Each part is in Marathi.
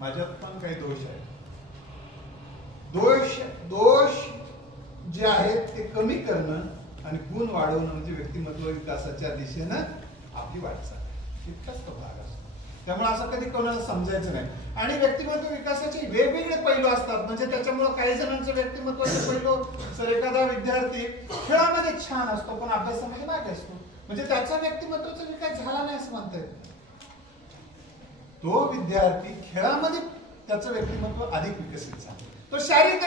माझ्यात पण काही दोष आहेत. दोष जे आहेत ते कमी करणं आणि गुण वाढवणं म्हणजे व्यक्तिमत्व विकासाच्या दिशेनं आपली वाटचाल इतकाच तो भाग असतो. त्यामुळे असं कधी कोणाला समजायचं नाही. आणि व्यक्तिमत्व विकासाचे वेगवेगळे पैलू असतात. म्हणजे त्याच्यामुळे काही जणांचं व्यक्तिमत्वाचे पैलू, सर एखादा विद्यार्थी खेळामध्ये छान असतो पण अभ्यासामध्ये मागे असतो, म्हणजे त्याचा व्यक्तिमत्वाचा विकास झाला नाही असं म्हणता येत. तो विद्यार्थी खेळामध्ये त्याचं व्यक्तिमत्व अधिक विकसित झालं, तो शारीरिक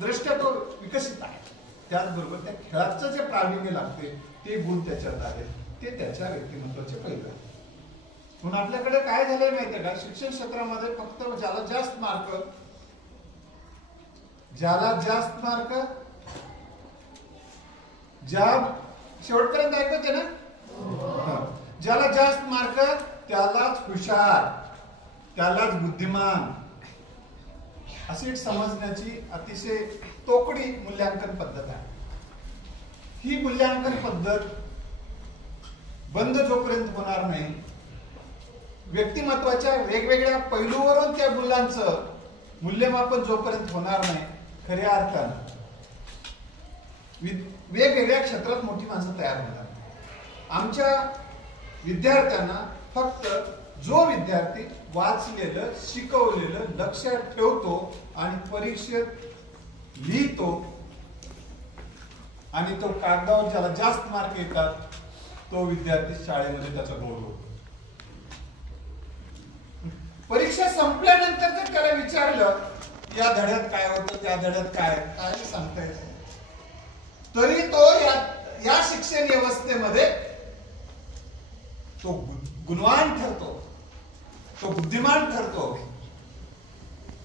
दृष्ट्या तो विकसित आहे. त्याचबरोबर त्या खेळाचं जे प्रावीण्य लागते ते गुण त्याच्यात आहेत, ते त्याच्या व्यक्तिमत्वाचे पैलू आहेत. म्हणून आपल्याकडे काय झालंय माहितीये का, शिक्षण क्षेत्रामध्ये फक्त ज्याला जास्त मार्क ज्या शेवटपर्यंत ऐकते ना, ज्याला जास्त मार्क त्यालाच हुशार, त्यालाच बुद्धिमान, अशी एक समजण्याची अतिशय तोकडी मूल्यांकन पद्धत आहे. ही मूल्यांकन पद्धत बंद जोपर्यंत होणार नाही, व्यक्तिमत्वाच्या वेगवेगळ्या पैलूवरून त्या मुलांचं मूल्यमापन जोपर्यंत होणार नाही, खऱ्या अर्थानं वेगवेगळ्या क्षेत्रात मोठी माणसं तयार होणार. आमच्या विद्यार्थ्यांना फक्त जो विद्यार्थी वाचलेलं, शिकवलेलं लक्षात ठेवतो आणि परीक्षेत लिहितो आणि तो कागदावर ज्याला जास्त मार्क येतात, तो विद्यार्थी शाळेमध्ये त्याचा गौरव. परीक्षा संपल्यानंतर जर त्याला विचारलं या धड्यात काय होतं, त्या धड्यात काय सांगता येत, तरी तो या शिक्षण व्यवस्थेमध्ये तो गुणवान ठरतो, तो बुद्धिमान ठरतो.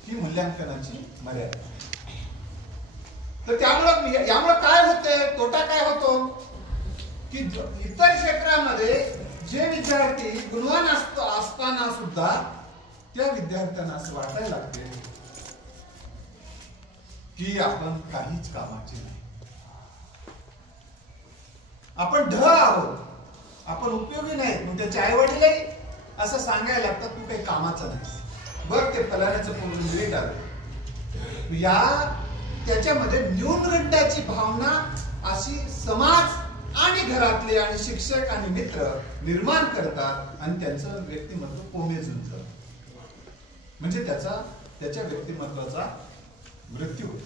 ही मूल्यांकनाची मर्यादा. तर त्यामुळे यामुळे काय होते, तोटा काय होतो की इतर क्षेत्रामध्ये जे विद्यार्थी गुणवान असताना सुद्धा त्या विद्यार्थ्यांना असं वाटायला लागते की आपण काहीच कामाचे नाही, आपण ढ आहोत, आपण उपयोगी नाहीत. मग त्याच्या आई वडीलही असं सांगायला लागतात, तू काही कामाचा नाही, बघ ते फलाण्याचं पूर्ण ग्रेड आलं. या त्याच्यामध्ये न्यूनगंडाची भावना अशी समाज आणि घरातले आणि शिक्षक आणि मित्र निर्माण करतात आणि त्यांचं व्यक्तिमत्व कोमेजून जातं. म्हणजे त्याच्या व्यक्तिमत्वाचा मृत्यू होतो.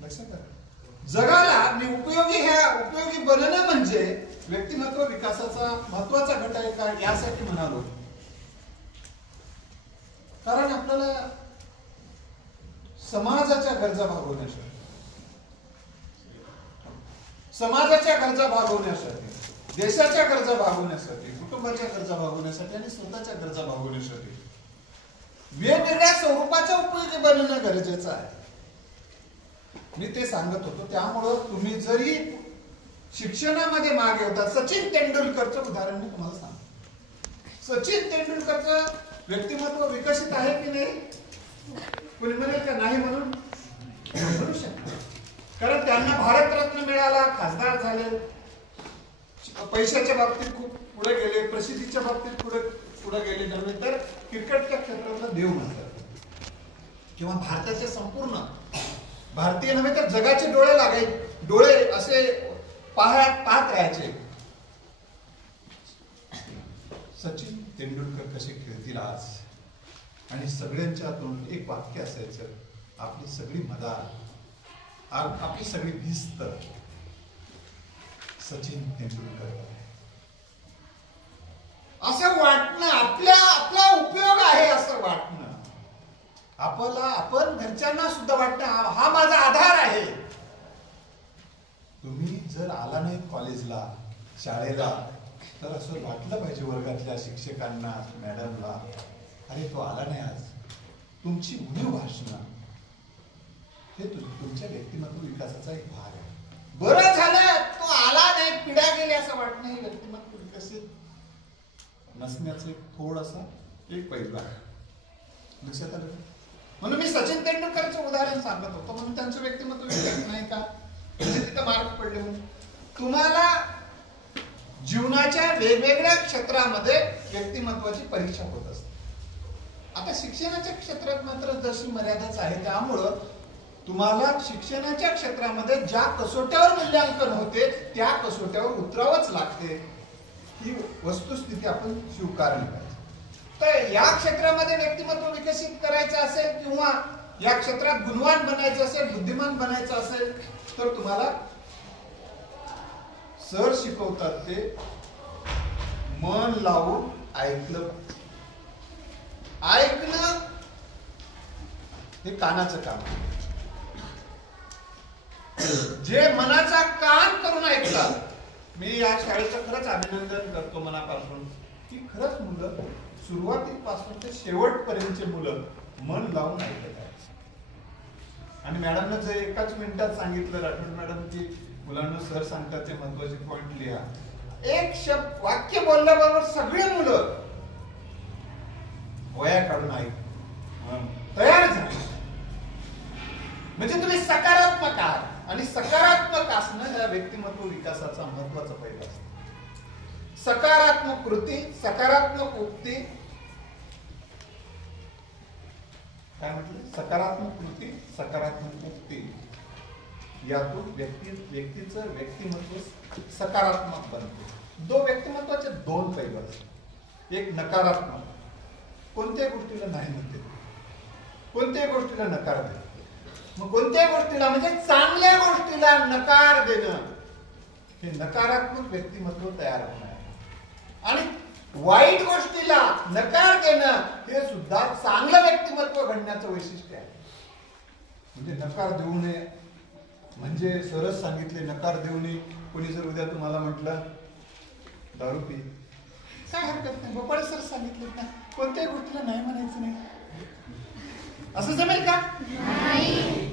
लक्षात आलं? जगाला मी उपयोगी बनणं म्हणजे व्यक्तिमत्व विकासाचा महत्वाचा घटक आहे का यासाठी म्हणालो, कारण आपल्याला समाजाच्या गरजा भागवण्यासाठी, देशाच्या गरजा भागवण्यासाठी, कुटुंबाच्या गरजा भागवण्यासाठी आणि स्वतःच्या गरजा भागवण्यासाठी वेगवेगळ्या स्वरूपाच्या उपयोगी बनणं गरजेचं आहे. मी ते सांगत होतो. त्यामुळं तुम्ही जरी शिक्षणामध्ये मागे होता, सचिन तेंडुलकरचं उदाहरण मी तुम्हाला सांगतो. सचिन तेंडुलकरचं व्यक्तिमत्व विकसित आहे की नाही, कोणी म्हणेल का नाही म्हणून म्हणू शकतो, कारण त्यांना भारतरत्न मिळाला, खासदार झाले, पैशाच्या बाबतीत खूप पुढे गेले, प्रसिद्धीच्या बाबतीत पुढे गेले, नव्हे तर क्रिकेटच्या क्षेत्रातला देव म्हणतात. किंवा भारताच्या संपूर्ण भारतीय नव्हे तर जगाचे डोळे असे पाहत राहायचे, सचिन तेंडुलकर कसे खेळतील आज. आणि सगळ्यांच्या तोंड एक वाक्य असायचं, आपली सगळी मदार, आपली सगळी भिस्त सचिन तेंडुलकर. असं वाटणं, आपला उपयोग आहे असं वाटणं, आपण घरच्यांना सुद्धा वाटणं हा माझा आधार आहे. तुम्ही जर आला नाही कॉलेजला, शाळेला, तर असं वाटलं पाहिजे वर्गातल्या शिक्षकांना, मॅडमला, अरे तो आला नाही आज. तुमची उणीव भाषणं हे तुमच्या व्यक्तिमत्व विकासाचा एक भाग आहे. बरं झालं तो आला नाही, पिढ्या गेली असं वाटणं हे व्यक्तिमत्व विकसित नसण्याचं एक थोडासा एक पैलू आहे. लक्षात आलं? म्हणून मी सचिन तेंडुलकरचं उदाहरण सांगत होतो, म्हणून त्यांचं व्यक्तिमत्व विकसित नाही का, तिथे मार्क पडले. म्हणून तुम्हाला जीवनाच्या वेगवेगळ्या क्षेत्रामध्ये व्यक्तिमत्वाची परीक्षा होत असते. आता शिक्षणाच्या क्षेत्रात मात्र जशी मर्यादाच आहे, त्यामुळं तुम्हाला शिक्षणाच्या क्षेत्रामध्ये ज्या कसोट्यावर मूल्यांकन होते त्या कसोट्यावर उतरावंच लागते. ही वस्तुस्थिती आपण स्वीकारली पाहिजे. तर या क्षेत्रामध्ये व्यक्तिमत्व विकसित करायचं असेल किंवा या क्षेत्रात गुणवान बनायचं असेल, बुद्धिमान बनायचं असेल, तर तुम्हाला सर शिकवतात ते मन लावून ऐकलं. ऐकणं हे कानाचं काम. जे मनाचा कान करून ऐकतात, मी या शाळेचं खरंच अभिनंदन करतो मनापासून की खरंच मुलं सुरुवातीपासून ते शेवटपर्यंतचे मुलं मन लावून ऐकत आहेत. आणि मॅडमनं जे एकाच मिनिटात सांगितलं, राठोड मॅडम, की मुलांना सर सांगतात ते महत्वाचे पॉइंट लिहा. एक शब्द वाक्य बोलल्याबरोबर सगळे मुलं वया काढून ऐक तयार झाले. म्हणजे तुम्ही सकारात्मक आहात. आणि सकारात्मक असणं या व्यक्तिमत्व विकासाचा महत्वाचा पैलू असतो. सकारात्मक कृती, सकारात्मक उक्ती, काय म्हटलं, सकारात्मक कृती, सकारात्मक उक्ती, यातून व्यक्तीचं व्यक्तिमत्व सकारात्मक बनते. व्यक्तिमत्वाचे दोन पैलू असतात. एक नकारात्मक, कोणत्याही गोष्टीला नाही म्हणते, कोणत्याही गोष्टीला नकार देते. मग कोणत्याही गोष्टीला म्हणजे चांगल्या गोष्टीला नकार देणं हे नकारात्मक व्यक्तिमत्व तयार होणं आहे. आणि वाईट गोष्टीला नकार देणं हे सुद्धा चांगलं व्यक्तिमत्व घडण्याचं वैशिष्ट्य आहे. म्हणजे नकार देऊ नये म्हणजे सरस सांगितले, नकार देऊ नये. कोणी जर उद्या तुम्हाला म्हटलं दारू पी, काय हरकत नाही, गोपाळ सर सांगितले ना, कोणत्याही गोष्टीला नाही म्हणायचं नाही. असं जमेल का? नाही.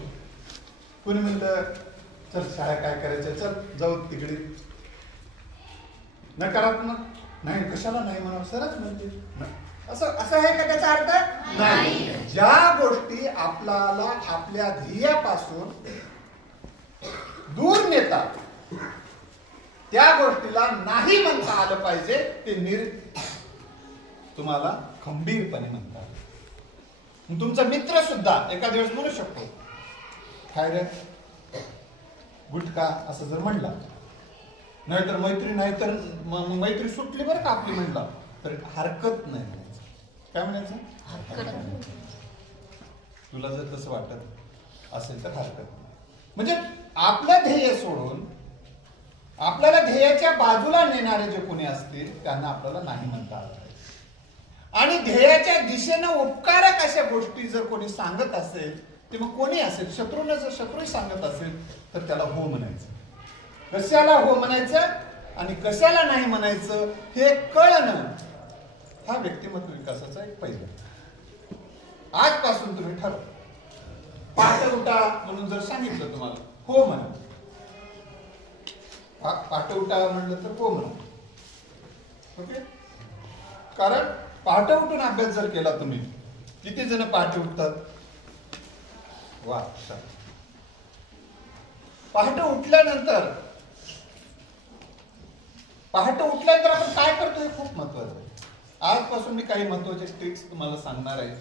कोणी म्हणलं चल शाळा काय करायचं, चल जाऊ तिकडे, नकारात्मक नाही, कशाला नाही म्हणावं, सरच म्हणते. असं आहे का त्याचा अर्थ? नाही. ज्या गोष्टी आपल्याला आपल्या ध्येयापासून दूर नेतात त्या गोष्टीला नाही म्हणता आलं पाहिजे. ते तुम्हाला खंबीरपणे म्हणतात. तुमचा मित्र सुद्धा एखाद्या वेळेस म्हणू शकतो, काय रे गुटखा असं जर म्हणला, नाहीतर मैत्री, नाहीतर मैत्री सुटली बरं का आपली म्हणला, तर हरकत नाही म्हणायचं. काय म्हणायचं? तुला जर तसं वाटत असेल तर हरकत नाही. म्हणजे आपलं ध्येय सोडून आपल्याला ध्येयाच्या बाजूला नेणारे जे कोणी असतील त्यांना आपल्याला नाही म्हणता आलं पाहिजे. आणि ध्येयाच्या दिशेनं उपकारक अशा गोष्टी जर कोणी सांगत असेल, ते मग कोणी असेल, शत्रूने जर शत्रू सांगत असेल तर त्याला हो म्हणायचं. कशाला हो म्हणायचं आणि कशाला नाही म्हणायचं हे कळणं हा व्यक्तिमत्व विकासाचा एक पैलू. आजपासून तुम्ही ठरवा. पहाटे उठा म्हणून जर सांगितलं तुम्हाला, हो म्हणा. पहाटे उठा म्हणलं तर हो म्हणा. ओके. कारण पहाटे उठून अभ्यास जर केला तुम्ही, किती जण पहाटे उठतात? वा. पहाटे उठल्यानंतर आपण काय करतो हे खूप महत्वाचं आहे. आजपासून मी काही महत्वाचे ट्रिक्स तुम्हाला सांगणार आहे.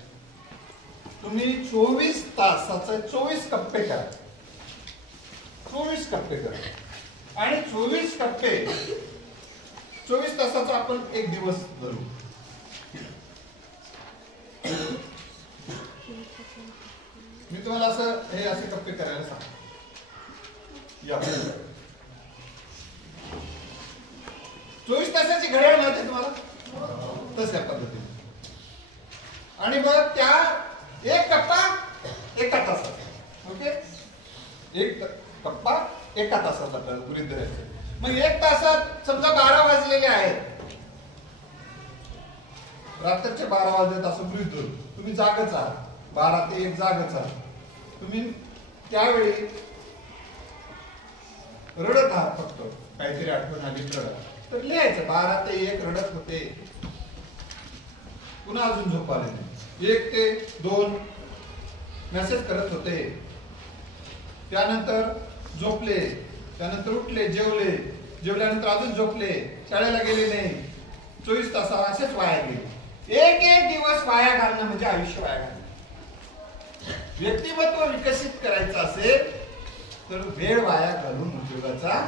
तुम्ही 24 तासाचे 24 कप्पे करा. 24 कप्पे करा. आणि 24 कप्पे 24 तासाचा आपण एक दिवस धरू. मी तुम्हाला असं हे असे कप्पे करायला सांगतो. या 24 तासाची घड्याळ माहिती तुम्हाला, तशा पद्धतीने. आणि मग त्या एक कप्पा एका तासात. ओके. एक कप्पा एका तासात आपल्याला गृहीत धरायचं. मग एक तासात समजा 12 वाजलेले आहेत, रात्रीचे 12 वाजलेत असं गृहीत धरून तुम्ही जागच आहात. 12 ते 1 जागच आहात. तुम्ही त्यावेळी रडत आहात, फक्त काहीतरी आठवण आली रडत, तर लिहायचं 12 ते 1 रडत होते, पुन्हा अजून झोप आले नाही, 1 ते 2 मेसेज करत होते, त्यानंतर झोपले, त्यानंतर उठले, जेवले, जेवल्यानंतर अजून झोपले, शाळेला गेले नाही, 24 तास असेच वाया गेले. एक एक दिवस वाया घालणं म्हणजे आयुष्य वाया घालणं. व्यक्तिमत्व विकसित करायचं असेल तर वेळ वाया घालून उपयोगाचा.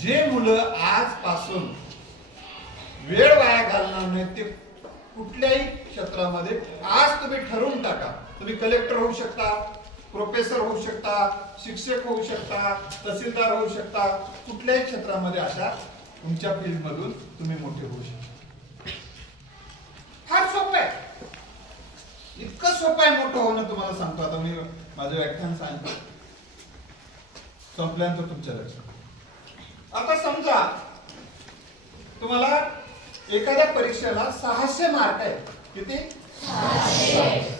जे मुलं आजपासून वेळ वाया घालणार नाही ते कुठल्याही क्षेत्रामध्ये आज तुम्ही ठरवून टाका. तुम्ही कलेक्टर होऊ शकता, प्रोफेसर होऊ शकता, शिक्षक होऊ शकता, तहसीलदार होऊ शकता. कुठल्याही क्षेत्रामध्ये अशा तुमच्या फील्ड मधून तुम्ही मोठे होऊ शकता. फार सोपं आहे, इतकं सोपं आहे मोठं होणं. तुम्हाला सांगतो, आता मी माझं व्याख्यान सांगतो, संपल्यानंतर तुमच्या लक्षात. आता समजा तुम्हाला एखाद्या परीक्षेला 600 मार्क आहेत. किती? 600.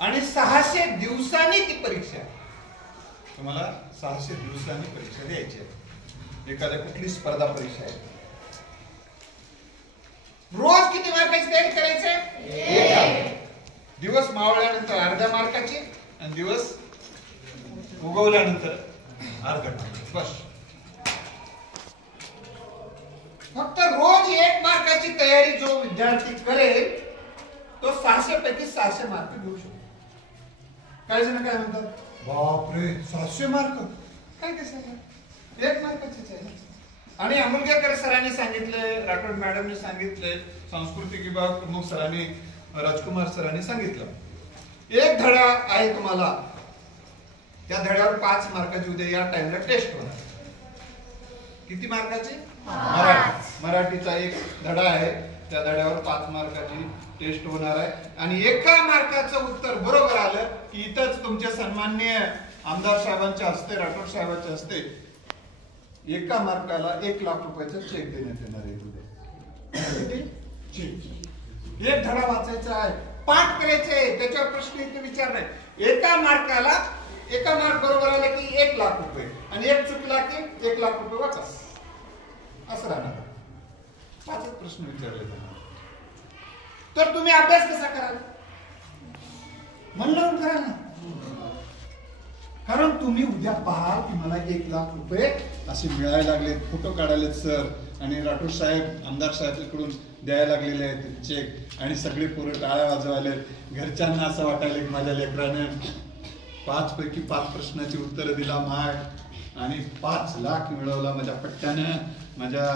आणि 600 दिवसांनी ती परीक्षा आहे. तुम्हाला 600 दिवसांनी परीक्षा द्यायची आहे. एखाद्या कुठली स्पर्धा परीक्षा आहे. रोज किती मार्काची तयारी करायची? दिवस मावळल्यानंतर अर्ध्या मार्काची आणि दिवस उगवल्यानंतर अर्धा मार्क. बस. फक्त रोज 1 मार्काची तयारी जो विद्यार्थी करेल तो 600 पैकी 600 मार्क घेऊ शकतो. काही जण काय म्हणतात, बापरे 600 मार्क काय कसं 1 मार्काचीच आहे. आणि अमोलकर सरांनी सांगितले, राठोड मॅडमने सांगितले, सांस्कृतिक विभाग प्रमुख सरांनी, राजकुमार सरांनी सांगितलं, एक धडा आहे तुम्हाला, त्या धड्यावर 5 मार्काची उद्या या टाइमला टेस्ट होणार. किती मार्काची? मराठीचा एक धडा आहे, त्या धड्यावर 5 मार्काची टेस्ट होणार आहे. आणि 1 मार्काचं उत्तर बरोबर आलं की इथंच तुमच्या सन्माननीय आमदार साहेबांच्या हस्ते, राठोड साहेबांच्या हस्ते 1 मार्काला 1 लाख रुपयाचा चेक देण्यात येणार आहे. एक धडा वाचायचा आहे, पाठ करायचे, त्याच्यावर प्रश्न इथे विचारणार. 1 मार्काला 1 मार्क बरोबर आला की 1 लाख रुपये आणि 1 चुकला की 1 लाख रुपये वापस. असं राहणार. 5 प्रश्न विचारले जाणार. तर तुम्ही अभ्यास कसा कराल? मन लावून करा ना. कारण तुम्ही उद्या पाहाल की मला 1 लाख रुपये असे मिळायला लागले, फोटो काढायला सर आणि राठोड साहेब, आमदार साहेबांकडून द्यायला लागलेले आहेत चेक. आणि सगळे पोरं टाळ्या वाजवायले. घरच्यांना असं वाटायला की माझ्या लेकराने 5 पैकी 5 प्रश्नाची उत्तर दिला माग आणि 5 लाख मिळवला माझ्या पट्ट्यानं, माझ्या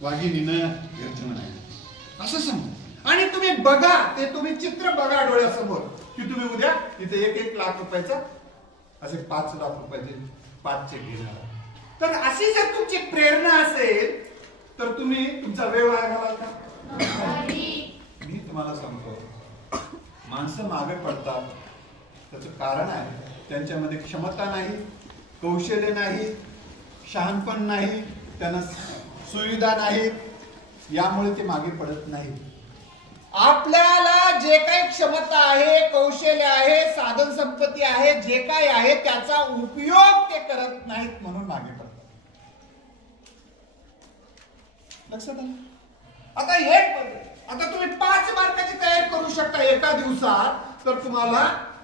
वाघिणीनं. घरच्या म्हणाले असं समजा. आणि तुम्ही बघा, ते तुम्ही चित्र बघा डोळ्यासमोर की तुम्ही उद्या तिथे 1 लाख रुपयाचा असे 5 लाख रुपयाचे 5 चेक घेणार. तर अशी जर तुमची प्रेरणा असेल तर तुम्ही तुमचा वेळ वाया घालाल का? मी तुम्हाला सांगतो, माणसं मागे पडतात त्याचं कारण आहे त्यांच्यामध्ये क्षमता नाही, कौशल्य नाही, शहाणपण नाही, त्यांना सुविधा नाहीत, यामुळे ते मागे पडत नाही. आपल्याला जे काही क्षमता आहे, कौशल्य आहे, साधन संपत्ती आहे, जे काही आहे त्याचा उपयोग ते करत नाहीत म्हणून मागे पडतात. लक्षात आलं? आता तुम्ही 5 मार्काची तयारी करू शकता एका दिवसात. तर तुम्हाला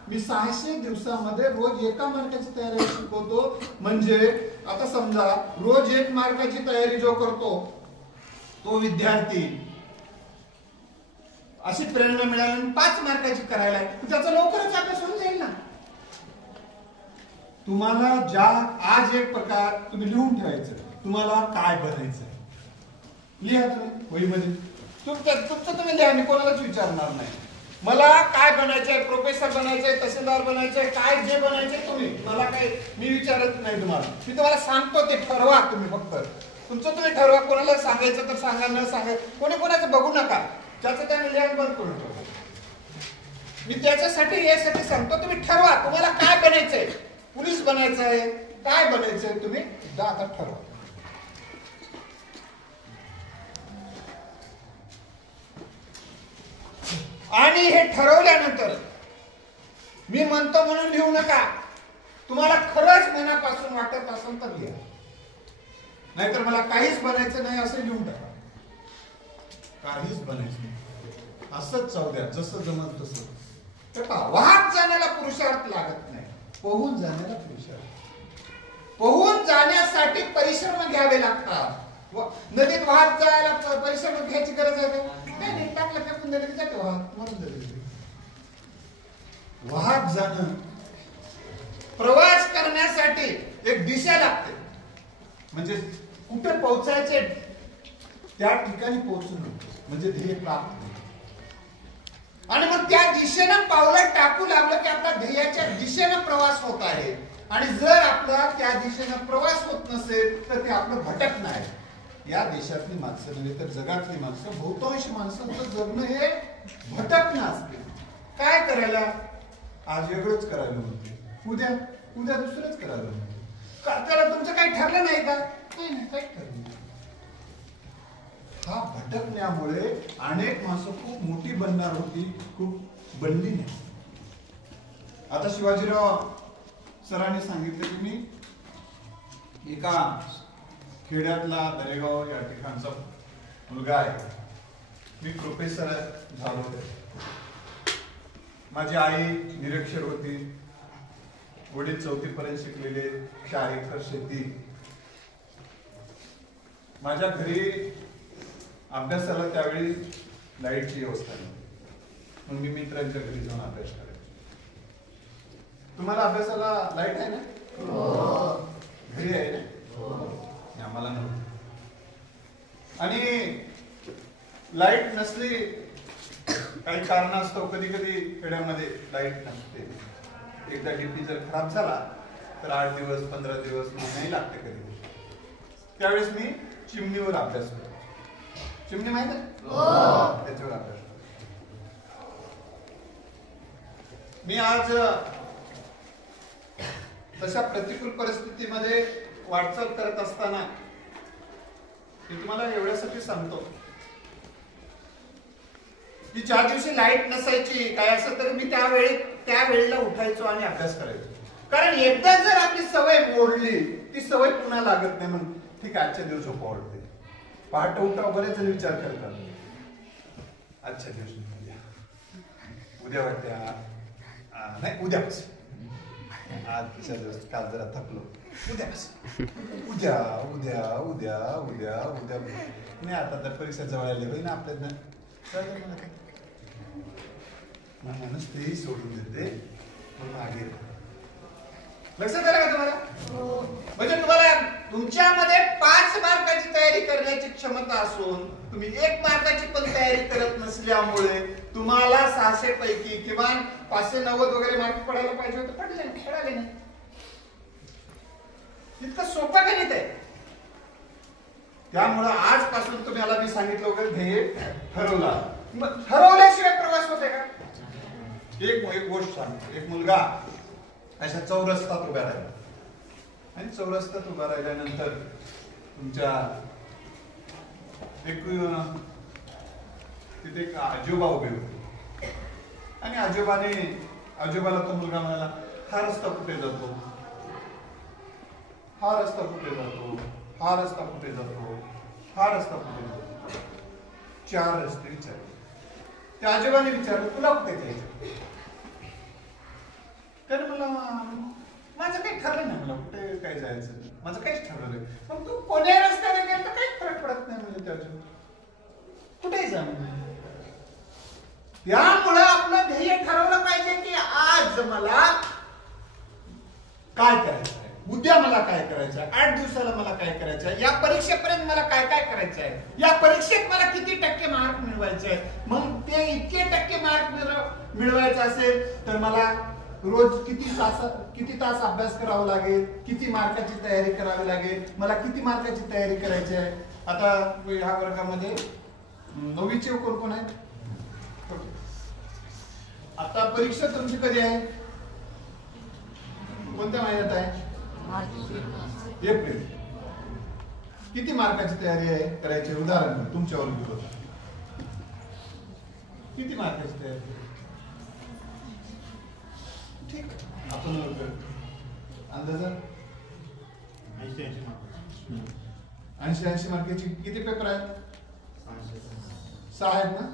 मी 600 दिवसामध्ये रोज 1 मार्काची तयारी शिकवतो. म्हणजे आता समजा रोज 1 मार्काची तयारी जो करतो तो विद्यार्थी अशी प्रेरणा मिळाली 5 मार्काची करायला, त्याचा लवकरच अभ्यास होऊन जाईल ना. तुम्हाला आज एक प्रकार तुम्ही लिहून ठेवायचं, तुम्हाला काय बनायचं लिहा तुम्ही वहीमध्ये. तुमचं तुम्ही लिहा, मी कोणालाच विचारणार नाही. मला काय बनायचंय, प्रोफेसर बनायचंय, तहसीलदार बनायचंय, काय जे बनायचंय तुम्ही, मला काय मी विचारत नाही तुम्हाला. मी तुम्हाला सांगतो ते ठरवा. तुम्ही फक्त तुमचं तुम्ही ठरवा. कोणाला सांगायचं तर सांगा, न सांगायचं कोणी कोणाचं बघू नका. त्याचं त्याने लिहायला बंद करून ठेवा. मी त्याच्यासाठी यासाठी सांगतो, तुम्ही ठरवा तुम्हाला काय बनायचंय. पोलीस बनायचंय, काय बनायचंय तुम्ही आता ठरवा. आणि हे ठरवल्यानंतर मी म्हणतो म्हणून लिहू नका. तुम्हाला खरंच मनापासून वाटत असेल तर लिहा, नाहीतर मला काहीच बनायचं नाही असं लिहून टाका. काहीच बनायचं नाही असंच जाऊ द्या, जसं जमत तसं. वाहत जाण्याला पुरुषार्थ लागत नाही, पोहून जाण्याला पुरुषार्थ. पोहून जाण्यासाठी परिश्रम घ्यावे लागतात. नदीत वाहत जायला परिश्रम घ्यायची गरज आहे का? नाही, टाकलं फेकून दिलं की जाते वाहत, म्हणून दिलं. वाहत जाणं, प्रवास करण्यासाठी एक दिशा लागते. म्हणजे कुठे पोहोचायचे त्या ठिकाणी पोहोचणं म्हणजे ध्येय प्राप्त होणे. आणि मग त्या दिशेनं पावलं टाकू लागलं की आपला ध्येयाच्या दिशेनं प्रवास होत आहे. आणि जर आपला त्या दिशेनं प्रवास होत नसेल तर ते आपलं भटकणं आहे. या देशातली माणसं नव्हे तर जगातली माणसं, बहुतांश माणसांचं जगणं हे भटकणं असते. काय करायला? आज वेगळंच करायला म्हणते, उद्या दुसरंच करायला म्हणते. त्याला तुमचं काही ठरलं नाही का? नाही, काही ठरलं. हा भटकण्यामुळे अनेक माणसं खूप मोठी बनणार होती, खूप बनली नाही. आता शिवाजीराव सरांनी सांगितलं की मी एका खेड्यातला दरेगाव या ठिकाणचा मुलगा आहे. मी प्रोफेसर झालो. माझी आई निरक्षर होती. वडील 4थी पर्यंत शिकलेले, 4 एकर शेती. माझ्या घरी अभ्यासाला त्यावेळी लाईटची व्यवस्था नव्हती, म्हणून मी मित्रांच्या घरी जाऊन अभ्यास करायचो. तुम्हाला अभ्यासाला लाईट आहे ना? घरी आहे ना? आम्हाला नव्हती. आणि लाईट नसली, काही कारणास्तव कधी कधी खेड्यामध्ये लाईट नसते. एकदा डीपी जर खराब झाला तर 8 दिवस 15 दिवस नाही लागते कधी. त्यावेळेस मी चिमणीवर अभ्यास करतो. चिमणी माहित आहे? त्याच्यावर अभ्यास करतो. मी आज तशा प्रतिकूल परिस्थितीमध्ये वाटचाल करत असताना मी तुम्हाला एवढ्यासाठी सांगतो की ज्या दिवशी लाईट नसायची, काय असं तर मी त्यावेळेला उठायचो आणि अभ्यास करायचो. कारण एकदा जर आपली सवय मोडली ती सवय पुन्हा लागत नाही. म्हणून ठीक आहे, आजच्या दिवस झोप आवडते, पहाटे उठा. बरेच जण विचार करतात आजच्या दिवशी उद्या वाटते नाही उद्याच. आजच्या दिवस काल जरा थकलो, उद्याच उद्या उद्या उद्या उद्या उद्या नाही. आता तर परीक्षा जवळ आली होई ना आपल्याला, माणूस तेही सोडून देते मागे. लक्षात आलं का तुम्हाला? म्हणजे तुम्हाला तुमच्यामध्ये 5 मार्काची तयारी करण्याची क्षमता असून तुम्ही 1 मार्काची पण तयारी करत नसल्यामुळे तुम्हाला 600 पैकी किमान 590 वगैरे मार्क पडायला पाहिजे होते, पडले नाही, पडाले नाही. इतकं सोपं गणित आहे. त्यामुळं आजपासून तुम्हाला मी सांगितलं वगैरे ध्येय ठरवला. मग ठरवल्याशिवाय प्रवास होते का? एक गोष्ट सांगतो. एक मुलगा अशा चौरस्त्यात उभा राहिला आणि चौरस्त्यात उभा राहिल्यानंतर तुमच्या तिथे एक आजोबा उभे होते आणि आजोबाला तो मुलगा म्हणाला, हा रस्ता कुठे जातो, हा रस्ता कुठे जातो, हा रस्ता कुठे जातो, हा रस्ता कुठे जातो. 4 रस्ते विचारले. त्या आजोबाने विचारलं, तुला कुठे जायचं? तर मला माझं काही ठरलं नाही, मला कुठे काय जायचं, माझं काहीच ठरलं नाही. मग तू कोण्या रस्त्याने गेला तर काहीच फरक पडत नाही म्हणजे त्याच्या कुठेही जा. त्यामुळं आपलं ध्येय ठरवलं पाहिजे की आज मला काय करायचं आहे, उद्या मला काय करायचं आहे, 8 दिवसाला मला काय करायचं आहे, या परीक्षेपर्यंत मला काय काय करायचं आहे, या परीक्षेत मला किती टक्के मार्क मिळवायचे आहे. मग ते इतके टक्के मार्क मिळवायचं असेल तर मला रोज किती तास अभ्यास करावा लागेल, किती मार्काची तयारी करावी लागेल, मला किती मार्काची तयारी करायची आहे. आता ह्या वर्गामध्ये 9वीचे कोण कोण आहेत? आता परीक्षा तुमची कधी आहे? कोणत्या महिन्यात आहे? एप्रिल. किती मार्काची तयारी आहे करायची? उदाहरण तुमच्यावर घेतो, किती मार्काची तयारी? ठीक, आपण अंदाजा 80 मार्काची. किती पेपर आहेत? 6 आहेत ना?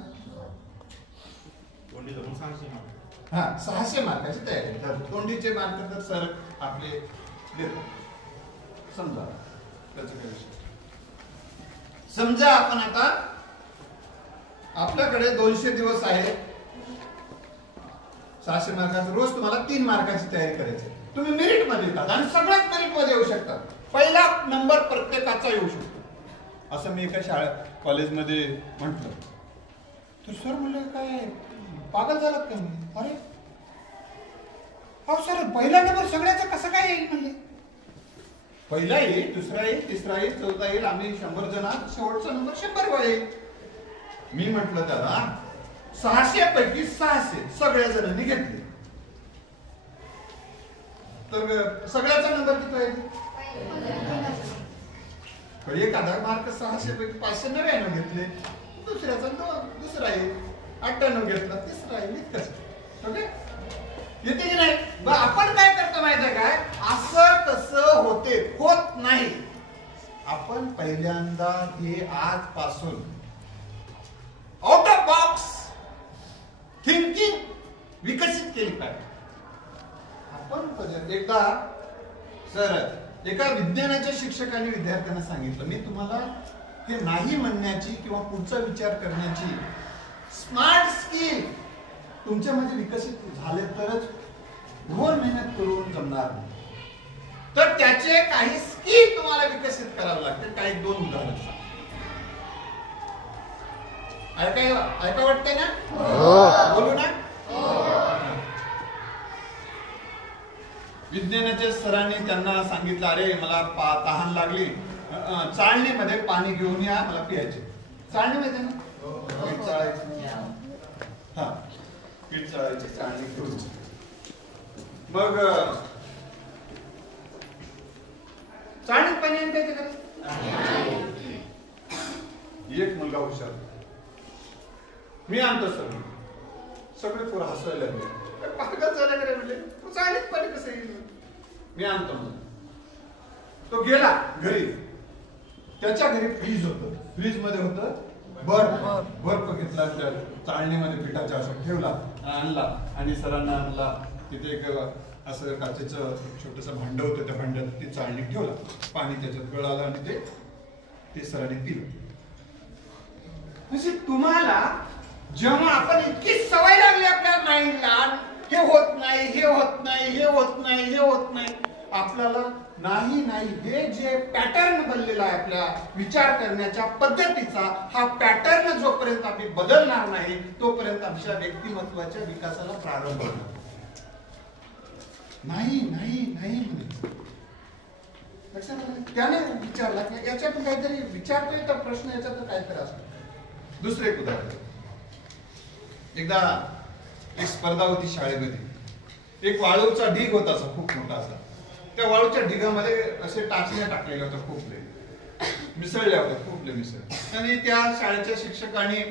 हा, 600 मार्काची तयारी. तोंडीचे मार्क तर सर आपले देतात. समजा त्याचं काय विषय. समजा आपण आता आपल्याकडे 200 दिवस आहे, 600 मार्काचं. रोज तुम्हाला 3 मार्काची तयारी करायची. तुम्ही मेरिट मध्ये येतात आणि सगळ्यात मेरिट मध्ये येऊ शकता. पहिला नंबर प्रत्येकाचा येऊ शकतो. असं मी एका शाळेत कॉलेजमध्ये म्हटलं तर सर म्हणलं काय पागल झालात का? अरे अहो सर पहिला नंबर सगळ्याचा कसं काय येईल म्हणले. पहिला येईल, दुसरा येईल, तिसरा येईल, चौथा येईल, आम्ही 100 जण आहात, शेवटचा नंबर 100 येईल. मी म्हटलं त्याला 600 पैकी 600 सगळ्या जणांनी घेतले तर सगळ्याचा नंबर किती येईल? एक आधार मार्क 600 पैकी 599 घेतले, दुसऱ्याचा दुसरा येईल, 98 घेतला, तिसरा येईल, इतकंच. ओके येते की नाही? आपण काय करतो माहिती आहे काय? असं तसं होत नाही. आपण पहिल्यांदा हे आजपासून आउट ऑफ बॉक्स थिंकिंग विकसित केली पाहिजे. आपण एकदा सर एका विज्ञानाच्या शिक्षकाने विद्यार्थ्यांना सांगितलं, मी तुम्हाला हे नाही म्हणण्याची किंवा पुढचा विचार करण्याची स्मार्ट स्किल तुमच्यामध्ये विकसित झाले तरच घोर मेहनत करून जमणार नाही. तर त्याचे काही स्किल तुम्हाला विकसित करावं लागते. काही 2 उदाहरण सांग. ऐका वाटतंय ना? बोलू ना? विज्ञानाच्या सरांनी त्यांना सांगितलं, अरे मला तहान लागली, चाळणीमध्ये पाणी घेऊन या, मला प्यायचे. चाळणीमध्ये ना पीठ चाळायचं, हा पीठ चाळायची चाळणी घेऊन. मग चाळणीत पाणी आणता का? एक मुलगा हुशार, मी आणतो सर. सगळे पोरं हसायला लागले, पागल झाला का रे म्हणले, चाळणीत पाणी कसं येईल? मी आणतो म्हणून तो गेला घरी. त्याच्या घरी फ्रीज होतं, फ्रीज मध्ये होतं बर्फ घेतला, त्या चाळणीमध्ये पिठाच्या असं ठेवला, आणला आणि सरांना आणला. तिथे एक असं काचेचं छोटस भांड होतं, त्या भांड्यात ती चाळणी ठेवला, पाणी त्याच्यात गळालं आणि ते सरांनी पिलं. म्हणजे तुम्हाला जेव्हा आपण इतकी सवय लागली आपल्या माइंडला, हे होत नाही, हे होत नाही, हे होत नाही, हे होत नाही, आपल्याला नाही नाही हे जे पॅटर्न बनलेला आहे आपल्या विचार करण्याच्या पद्धतीचा, हा पॅटर्न जोपर्यंत आम्ही बदलणार नाही तोपर्यंत आमच्या व्यक्तिमत्वाच्या विकासाला प्रारंभ होणार नाही. नाही नाही म्हणे. त्याने विचारला की याच्यातून काहीतरी विचारतोय तर प्रश्न याच्यातून काहीतरी असतो. दुसरे एक उदाहरण. एकदा एक स्पर्धा होती शाळेमध्ये. एक वाळूचा ढीग होता असा खूप मोठा असा. त्या वाळूच्या ढिगामध्ये असे टाचण्या टाकलेल्या होत्या, खोपले मिसळल्या होत्या, खोपले मिसळ. आणि त्या शाळेच्या शिक्षकाने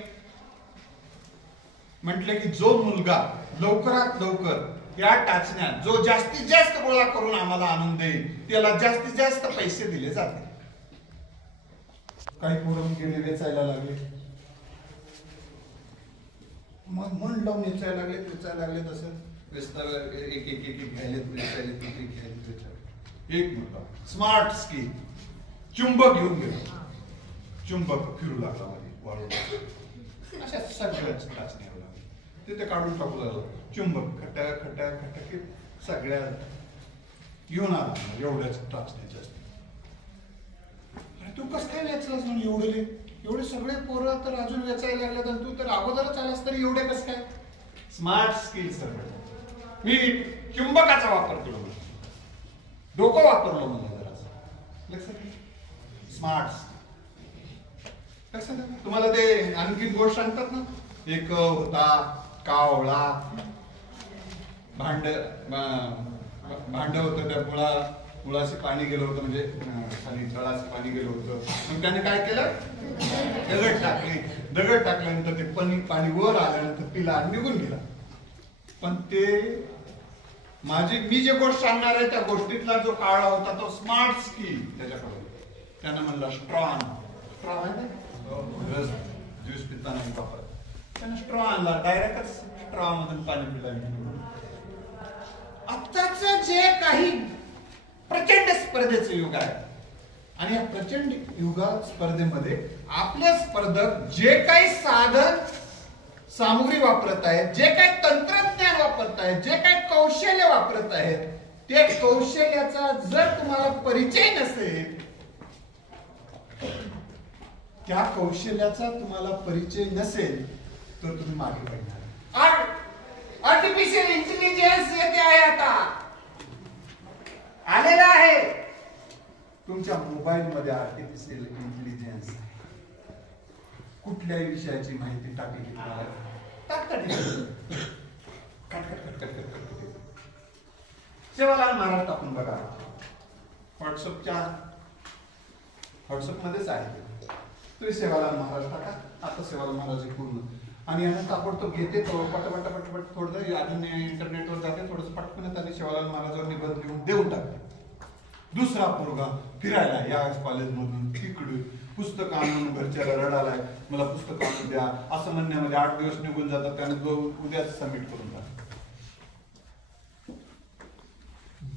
म्हटले की जो मुलगा लवकरात लवकर या टाचण्या जो जास्तीत जास्त गोळा करून आम्हाला आणून देईल त्याला जास्तीत जास्त पैसे दिले जातील. काही पोरं गेले वेचायला लागले, मग मन लावून वेचायला लागले तसं वेचता एक एक एक घ्यायला. एक मुलगा स्मार्ट स्किल चुंबक घेऊन गेला, चुंबक फिरू लागला मध्ये वाळू, अशा सगळ्याच टाचण्या तिथे काढून टाकू लागला. चुंबक खट्या खट्या खट्या सगळ्या घेऊन आला. एवढ्याच टाचण्याच्या असते. तू कस काय वेचलास म्हणून एवढे सगळे पोरं तर अजून वेचायला लागले, तर तू तर अगोदरच आलास तरी एवढे कस काय? स्मार्ट स्किल सगळं. मी चुंबकाचा वापर केला, डोकं वापरलो मला जरा. स्मार्ट. तुम्हाला ते आणखी गोष्ट सांगतात ना, एक होता कावळा, भांड होतं, त्या मुळाशी पाणी गेलं होतं, म्हणजे खाली तळाशी पाणी गेलं होतं. मग त्याने काय केलं, दगड टाकल्यानंतर ते पाणी वर आल्यानंतर पिला आणि निघून गेला. पण ते मी जे गोष्ट सांगणार आहे त्या गोष्टीतला जो काळा होता तो स्मार्ट स्किल त्याच्याकडे. त्यानं म्हणलं स्ट्रॉ आहे ना, ज्यूस पिताना वापरत, त्यानं स्ट्रॉ आणला, डायरेक्टच स्ट्रॉ मधून पाणी पिलं. आत्ताच जे काही प्रचंड स्पर्धेचं युग आहे आणि या प्रचंड युगा स्पर्धेमध्ये आपले स्पर्धक जे काही साधन सामुग्री वापरत आहेत, जे काही तंत्रज्ञान वापरत आहेत, जे काही कौशल्य वापरत आहेत, ते कौशल्याचा जर तुम्हाला परिचय नसेल, त्या कौशल्याचा तुम्हाला परिचय नसेल तर तुम्ही मागे पडणार. आर्टिफिशियल इंटेलिजन्स येते आहे, आता आलेला आहे. तुमच्या मोबाईल मध्ये आर्टिफिशियल इंटेलिजन्स कुठल्याही विषयाची माहिती टाकली तुम्हाला सेवालाल महाराज टाकून बघा. व्हॉट्सअप मध्येच आहे तुम्ही सेवालाल महाराज टाका. आता सेवालाल महाराज पूर्ण आणि यानं ताबडतोब घेते पटपट थोडं अजून इंटरनेटवर जाते, थोडस पटकन आणि सेवालाल महाराजांवर निबंध लिहून देऊन टाकते. दुसरा पोरगा फिरायला या कॉलेजमधून तिकडे पुस्तक आणून घरच्याला रडालाय, मला पुस्तक आणून द्या असं म्हणण्यामध्ये 8 दिवस निघून जातात, त्याने उद्याच सबमिट करून टाकतात.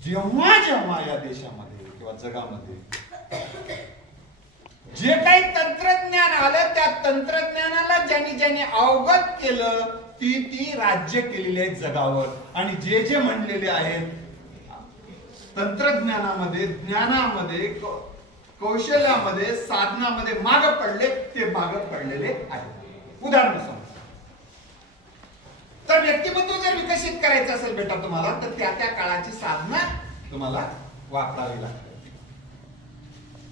जेव्हा या देशामध्ये किंवा जगामध्ये जे काही तंत्रज्ञान आलं, त्या तंत्रज्ञानाला ज्यांनी अवगत केलं, ती राज्य केलेली आहेत जगावर. आणि जे म्हणलेले आहेत तंत्रज्ञानामध्ये, ज्ञानामध्ये, कौशल्यामध्ये, साधनामध्ये माग पडले, ते माग पडलेले आहेत. उदाहरण सांगतो, तर व्यक्तिमत्व जर विकसित करायचं असेल बेटा तुम्हाला, तर त्या काळाची साधना तुम्हाला वापरावी लागतात.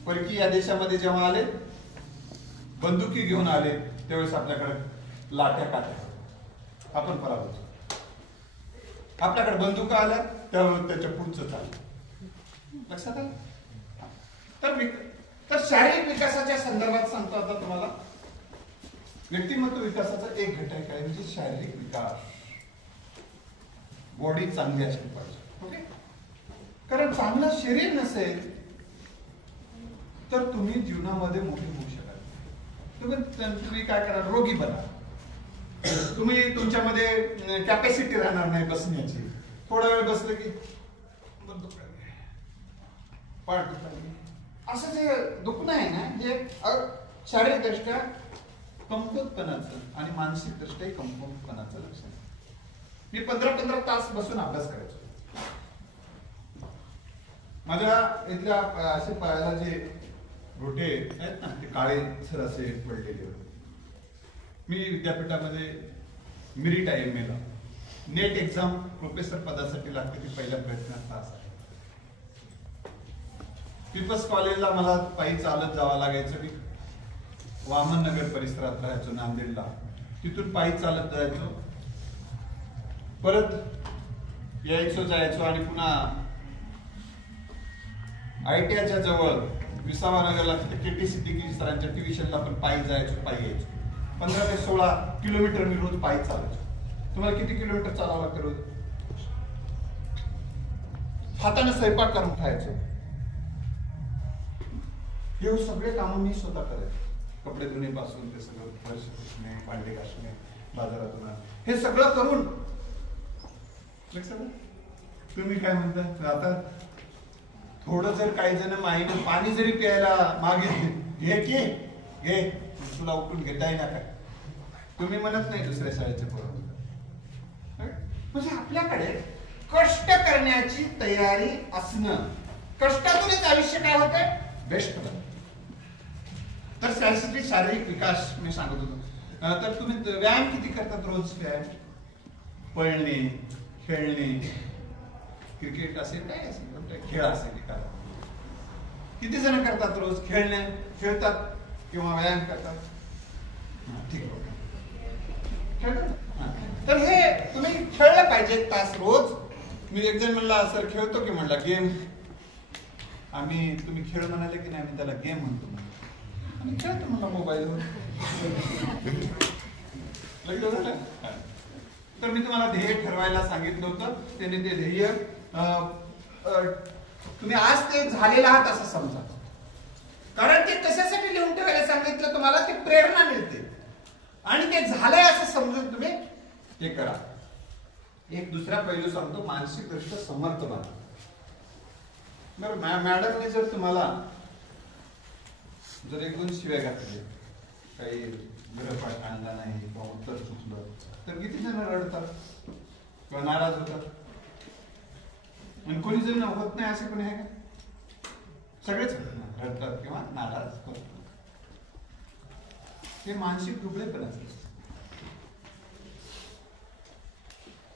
परकी या देशामध्ये जेव्हा आले, बंदुकी घेऊन आले, त्यावेळेस आपल्याकडे लाट्या काट्या, आपण पराभूत. आपल्याकडे बंदुका आल्या, त्यावर त्याच्या पुढचं चाललं. लक्षात आलं? तर शारीरिक विकासाच्या संदर्भात सांगतो आता तुम्हाला. व्यक्तिमत्व विकासाचा एक घटक आहे म्हणजे शारीरिक विकास. बॉडी चांगली असली पाहिजे. ओके, कारण चांगलं शरीर नसेल तर तुम्ही जीवनामध्ये मोठे होऊ शकाल. तुम्ही काय करा, रोगी बना. तुम्ही तुमच्यामध्ये कॅपॅसिटी राहणार नाही बसण्याची. थोडा वेळ बसलं की पाठ दुखायली, असं जे दुखणं आहे ना, हे शारीरिक दृष्ट्या कमकुवतपणाचं आणि मानसिक दृष्ट्या कमकुवतपणाचं लक्षण. मी 15-15 तास बसून अभ्यास करायचो. माझ्या इथल्या असे पायाला जे रोटे आहेत ना, ते काळे सर असे पडलेले होते. मी विद्यापीठामध्ये मिरिट IMA ला नेट एक्झाम प्रोफेसर पदासाठी लागते, ती पहिल्या प्रयत्नात पास आहे. पीपल्स कॉलेजला मला पायी चालत जावं लागायचं. मी वामन नगर परिसरात राहायचो नांदेडला, तिथून पायी चालत जायचो, परत यायचो जायचो आणि पुन्हा ITIच्या जवळ विसावानगरला तिथे KTC डिग्री सरांच्या ट्युशनला पण पायी जायचो, पायी यायचो. 15 ते 16 किलोमीटर मी रोज पायी चालायचो. तुम्हाला किती किलोमीटर चालावं लागतं रोज? हाताने स्वयंपाक करून खायचो. हे सगळे कामं मी स्वतः करायचो. कपडे धुण्यापासून ते सगळं फरश पुसणे, भांडे घासणे, बाजारातून हे सगळं करून. लक्षात तुम्ही काय म्हणता? आता थोडं जर काही जण माईने पाणी जरी प्यायला मागितले, घे की घे, तुला उठून घेता येणार काय? तुम्ही म्हणत नाही दुसऱ्या शाळेचे पोरं. म्हणजे आपल्याकडे कष्ट करण्याची तयारी असणं, कष्टातूनच आयुष्य काय होतंय बेस्ट होतं. तर त्यासाठी शारीरिक विकास मी सांगत होतो. तर तुम्ही व्यायाम किती करतात रोज? व्यायाम, पळणे, खेळणे, क्रिकेट असेल काय असेल खेळ असेल का, किती जण करतात रोज? खेळतात किंवा व्यायाम करतात? ठीक आहे, खेळतात. तर हे तुम्ही खेळलं पाहिजे 1 तास रोज. मी एक जण म्हणला, सर खेळतो की म्हणला गेम. आम्ही तुम्ही खेळ म्हणाले की नाही, मी त्याला गेम म्हणतो. आणि खेळतो म्हणला मोबाईलवर. लग्न झालं. तर मी तुम्हाला ध्येय ठरवायला सांगितलं होतं, त्याने ते ध्येय तुम्ही आज ते झालेलं आहात असं समजा. कारण ते कशासाठी लिहून ठेवायला सांगितलं तुम्हाला, ते प्रेरणा मिळते आणि ते झालंय असं समजून तुम्ही ते करा. एक दुसरा पैलू सांगतो, मानसिक दृष्ट्या समर्थ बना. बरं, मॅडमने जर तुम्हाला जर एक दोन शिव्या घातल्या, काही गृहपाठ आणला नाही किंवा उत्तर चुकलं तर किती जण रडतात किंवा नाराज होतात? आणि कोणी जण होत नाही असे कोणी आहे का? सगळेच रडतात किंवा नाराज होतात. हे मानसिक दुबळेपण असते.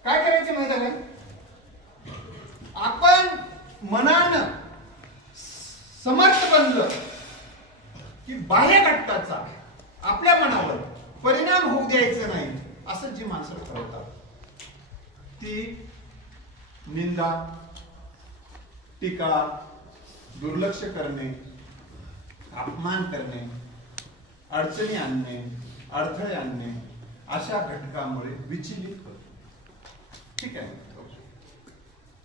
काय करायचं माहिती आहे का? आपण मनानं समर्थ बनलं की बाह्य घटकाचा आपल्या मनावर परिणाम होऊ द्यायचा नाही असं जी माणसं ठरवतात ती निंदा, टीका, दुर्लक्ष करणे, अपमान करणे, अडचणी आणणे, अडथळे आणणे अशा घटकामुळे विचलित होते. ठीक आहे,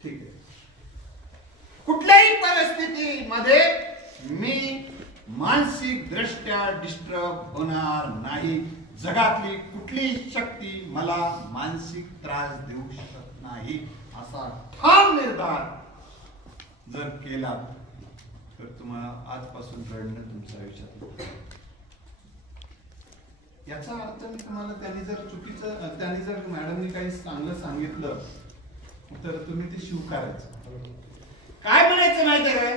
ठीक आहे. कुठल्याही परिस्थितीमध्ये मी मानसिक दृष्ट्या डिस्टर्ब होणार नाही. जगातली कुठलीही शक्ती मला मानसिक त्रास देऊ शकत नाही असा ठाम निर्धार जर केला तर तुम्हाला आजपासून रडणं तुमच्या आयुष्यात. याचा अर्थ मी तुम्हाला त्यांनी जर मॅडमनी काही चांगलं सांगितलं तर तुम्ही ते स्वीकारायचं. काय म्हणायचं माहितीये काय?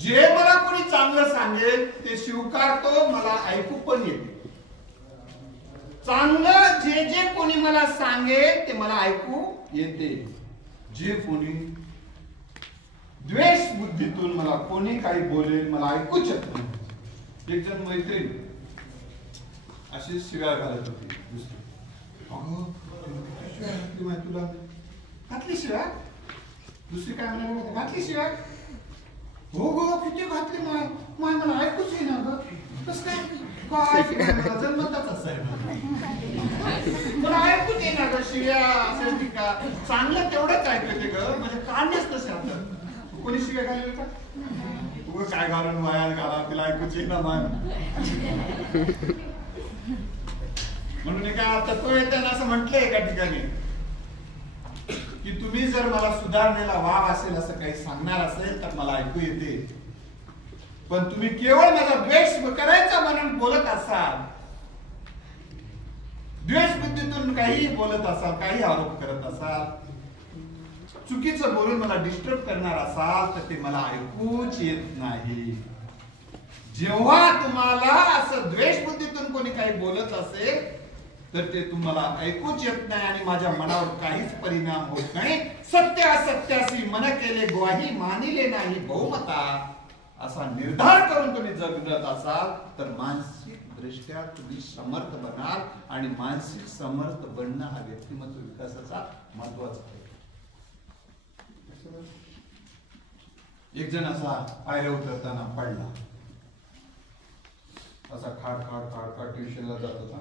जे मला कोणी चांगलं सांगेल ते स्वीकारतो, मला ऐकू पण येते. चांगलं जे कोणी मला सांगेल ते मला ऐकू येते. जे कोणी द्वेष बुद्धीतून मला कोणी काही बोलेल मला ऐकूच येत नाही. एक जण मैत्रीण अशी शिव्या घालत होती दुसरी. तुला घातली शिव्या? दुसरी काय म्हणाली? घातली शिव्या? हो हो किती घातली माय, मला ऐकूच येईना ग. कसं काय जन्मताच असाय मला ऐकूच येईना ग शिव्या. असेल टीका चांगलं तेवढंच ऐकते ग, म्हणजे काढण्याच तसे आता. कोणी शिव्या घालली का? तू काय घालून वायाला घाला, तिला ऐकूच येईना मान. म्हणून एका तत्व येताना असं म्हटलंय एका ठिकाणी की तुम्ही जर मला सुधारणेला वाव असेल असं काही सांगणार असेल तर मला ऐकू येते, पण तुम्ही केवळ माझा द्वेष करायचा म्हणून बोलत असाल, द्वेष बुद्धीतून काही बोलत असाल, काही आरोप करत असाल, चुकीचं बोलून मला डिस्टर्ब करणार असाल तर ते मला ऐकूच येत नाही. जेव्हा तुम्हाला असं द्वेष बुद्धीतून कोणी काही बोलत असेल तर ते तुम्हाला ऐकूच येत नाही आणि माझ्या मनावर काहीच परिणाम होत नाही. सत्य असत्यासी मन केले ग्वाही मानिले नाही बहुमता असा निर्धार करून तुम्ही जगत असाल तर मानसिक दृष्ट्या तुम्ही समर्थ बनाल. आणि मानसिक समर्थ बनणं हा व्यक्तिमत्व विकासाचा महत्वाचा आहे. एक जण असा पायऱ्या उतरताना पडला, असा खाड खाड खाड खाड ट्युशनला जात होता,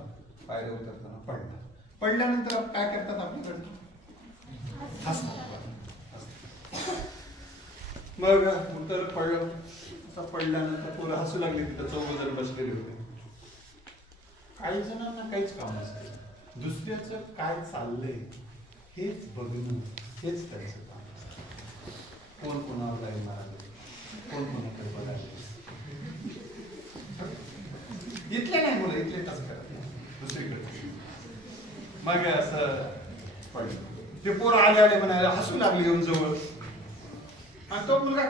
पायऱ्या उतरताना पडला. पडल्यानंतर काय करतात आपल्याकडनं? मग उतर पडलं, असा पडल्यानंतर पोरं हसू लागले. तिथं 14 जण बसलेले होते. काही जणांना काहीच काम नसतं, दुसऱ्याचं काय चाललंय हेच बघणं, हेच त्यांचं काम असतं. कोण कोणावर लाईन मारायला, कोण कोणाकडे बघायला. इथले नाही मुलं, इथले तसं करत दुसरीकडे. मग असं पडलं. ते पोरं आले म्हणायला हसू लागले येऊन जवळ. आणि तो मुलगा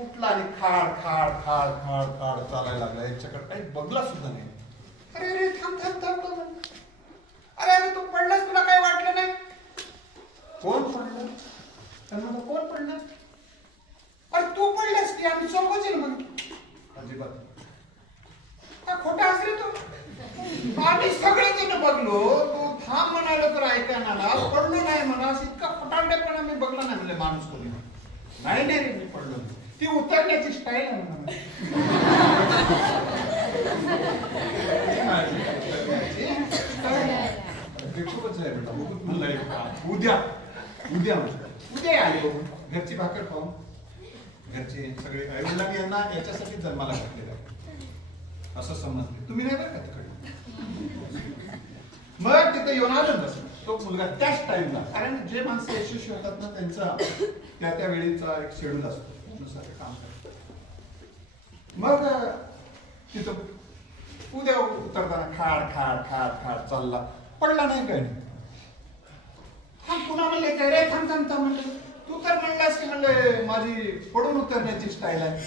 उठला आणि खाड खाड खाड खाड खाड चालायला लागला. याच्याकडे काही बघला सुद्धा नाही. अरे अरे थांब थांब थांब. अरे अरे तू पडलास, तुला काय वाटलं नाही? कोण पडलं? त्यांना कोण पडलं? अरे तू पडलास की आम्ही चौघच आहे मग. अजिबात खोटा असले तू. आम्ही सगळेजण बघलो, तू थांब म्हणालो तर ऐकायला ना, पडलो नाही म्हणा. इतका फटांडेपणा मी बघला नाही म्हणजे माणूस कोणी. नाही नाही रे मी पडलो. ती उतरण्याची स्टाईल आहे म्हणा. खूपच आहे बेटा. उद्या उद्या उद्या आले बघून घरची भाकर खाऊन. घरचे सगळे आईवडिलांनी यांना याच्यासाठी जन्माला घातलेला आहे असं समजले. तुम्ही नाही बरं का तिकडे. मग तिथे येऊन आलं बस तो मुलगा त्याच टाइमला. कारण जे माणसं यशस्वी होतात ना त्यांचा त्या वेळेचा एक शेड्यूल असतो, त्यानुसार काम करतात. मग तिथं उद्या उतरताना खाड खाड खाड खाड चालला, पडला नाही काय नाही. हा पुन्हा म्हणले काय रे, थांब थांब थांब म्हणले, तू तर म्हणलास की म्हणले माझी पडून उतरण्याची स्टाईल आहे.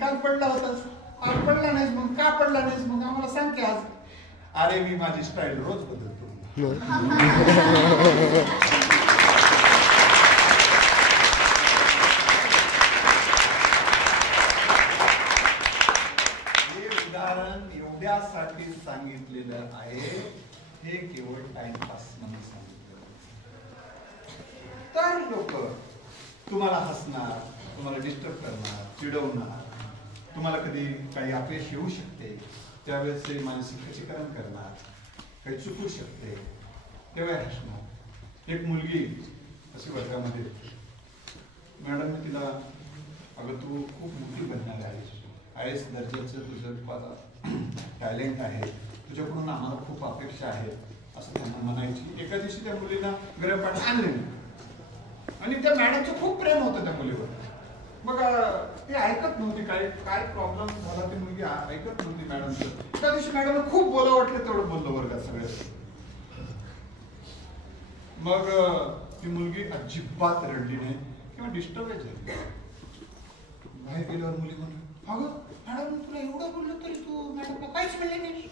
काल पडला होतास, आज पडला नाहीस, मग का पडला नाहीस, मग आम्हाला सांग की आज. अरे मी माझी स्टाईल रोज बदलतो. हे उदाहरण एवढ्यासाठी सांगितलेलं आहे, हे केवळ टाइमपास म्हणून सांगितलं. तर लोक तुम्हाला हसणार, तुम्हाला डिस्टर्ब करणार, चिडवणार, तुम्हाला कधी काही अपयश येऊ शकते त्यावेळेस ते मानसिक खचीकरण करणार, काही चुकू शकते तेव्हा हसणार. एक मुलगी अशी वर्गामध्ये, मॅडमने तिला, अगं तू खूप मोठी बनणार आहेस, आहेस दर्जाचं, तुझं टॅलेंट आहे, तुझ्याकडून आम्हाला खूप अपेक्षा आहेत असं त्यांना म्हणायची. एका दिवशी त्या मुलीला गृहपाठ आणले आणि त्या मॅडमचं खूप प्रेम होतं त्या मुलीवर. मग ती ऐकत नव्हती, काय प्रॉब्लेम झाला ती मुलगी ऐकत नव्हती मॅडमचं. त्या दिवशी मॅडमला खूप बोला वाटलं, तेवढं बोललो वर्गात सगळ्या. मग ती मुलगी अजिबात रडली नाही किंवा डिस्टर्ब झाली. बाहेर गेल्यावर मुली म्हणली, अगं मॅडम तुला एवढं बोललं तरी तू मॅडमला काहीच म्हणले नाही.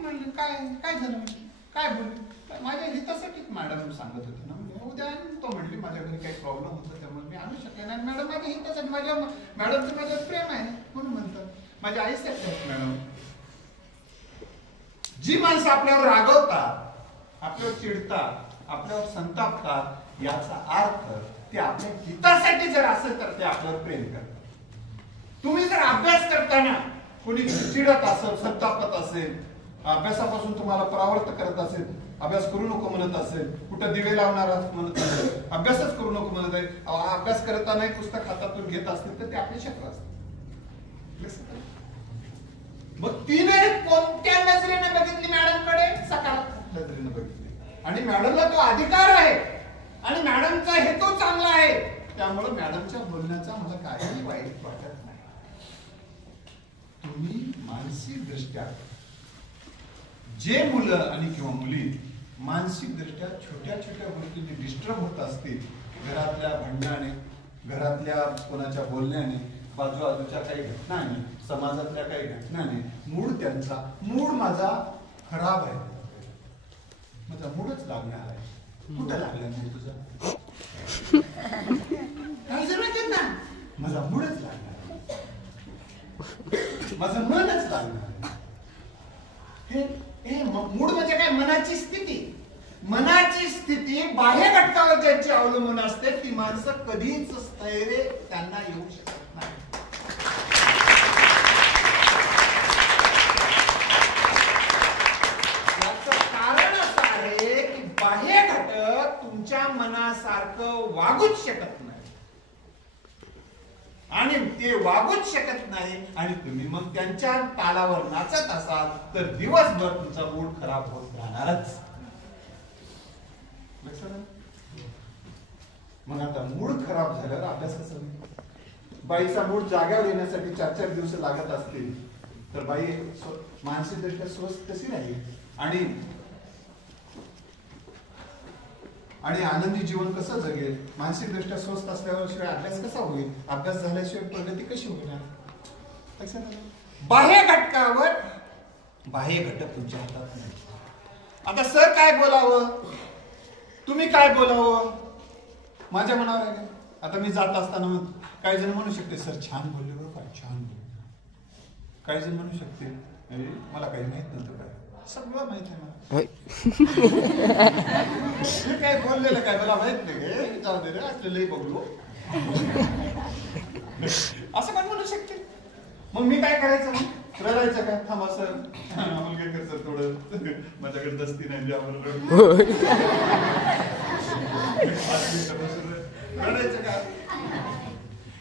म्हणले काय काय झालं, म्हणजे काय बोलले, माझ्या हितासाठीच मॅडम सांगत होते ना. म्हणजे उद्या तो म्हणली माझ्या घरी काही प्रॉब्लेम होता त्यामुळे मी आणू शकले नाही. मॅडम माझ्या हितासाठी, माझ्या मॅडमचं माझ्यावर प्रेम आहे म्हणून म्हणतात. माझ्या आईसाठी मॅडम. जी माणसं आपल्यावर रागवतात, आपल्यावर चिडतात, आपल्यावर संतापतात, याचा अर्थ ते आपल्या हितासाठी जर असेल तर ते आपल्यावर प्रेम करतात. तुम्ही जर अभ्यास करताना कोणी चिडत असेल, संतापत असेल, अभ्यासापासून तुम्हाला परावर्त करत असेल, अभ्यास करू नको म्हणत असेल, कुठं दिवे लावणार म्हणत असेल, अभ्यासच करू नको म्हणत आहे, अभ्यास करताना पुस्तक हातातून घेत असतील तर ते आपले शत्रू असतात. मग तिने कोणत्या नजरेने बघितली मॅडमकडे? सकारात्मक नजरेने बघितली. आणि मॅडमला तो अधिकार आहे आणि मॅडमचा हेतू चांगला आहे, त्यामुळे मॅडमच्या बोलण्याचा मला काहीही वाईट वाटत नाही. तुम्ही मानसिक दृष्ट्या जे मुलं आणि किंवा मुली मानसिक दृष्ट्या छोट्या छोट्या गोष्टींनी डिस्टर्ब होत असतील, घरातल्या भांडणाने, घरातल्या कोणाच्या बोलण्याने, बाजूबाजूच्या काही घटनाने, समाजातल्या काही घटनाने, मूड माझा खराब आहे, माझा मूडच लागणार आहे. कुठं लागला मूड तुझा? माझा मूडच लागणार, माझं मनच लागणार. हे मूड म्हणजे काय? मनाची स्थिती. मनाची स्थिती बाह्य घटकावर ज्यांची अवलंबून असते ती माणसं कधीच स्थैर्य त्यांना येऊ शकत नाही. याचं कारण असं आहे की बाह्य घटक तुमच्या मनासारखं वागूच शकत नाही आणि ते वागूच शकत नाही आणि तुम्ही मग त्यांच्या तालावर नाचत असाल तर दिवसभर तुमचा मूड खराब होत राहणारच. मग आता मूड खराब झाल्यावर अभ्यास कसा होईल? बाईचा मूड जाग्यावर येण्यासाठी 4-4 दिवस लागत असतील तर बाई मानसिकदृष्ट्या स्वस्थ कशी राहील आणि आनंदी जीवन कसं जगेल? मानसिकदृष्ट्या स्वस्थ असल्याशिवाय अभ्यास कसा होईल? अभ्यास झाल्याशिवाय प्रगती कशी होणार? बाह्य घटकावर बाह्य घटक तुमच्या हातात नाही. आता सर काय बोलावं, तुम्ही काय बोलावं, माझ्या मनावर आहे. आता मी जात असताना काही जण म्हणू शकते सर छान बोलले बरं, काय छान बोलले. काही जण म्हणू शकते मला काही माहित नव्हतं, काय सगळं माहित आहे मला, काय बोललेलं काय मला माहित नाही, जाऊ दे रे असलेलंही बघलो, असं पण म्हणू शकते. मग मी काय करायचं? मग रडायचं काय? थांबा सर मुलगे सर थोडं माझ्याकडे दस्ती नाही द्यावर रडायचं का?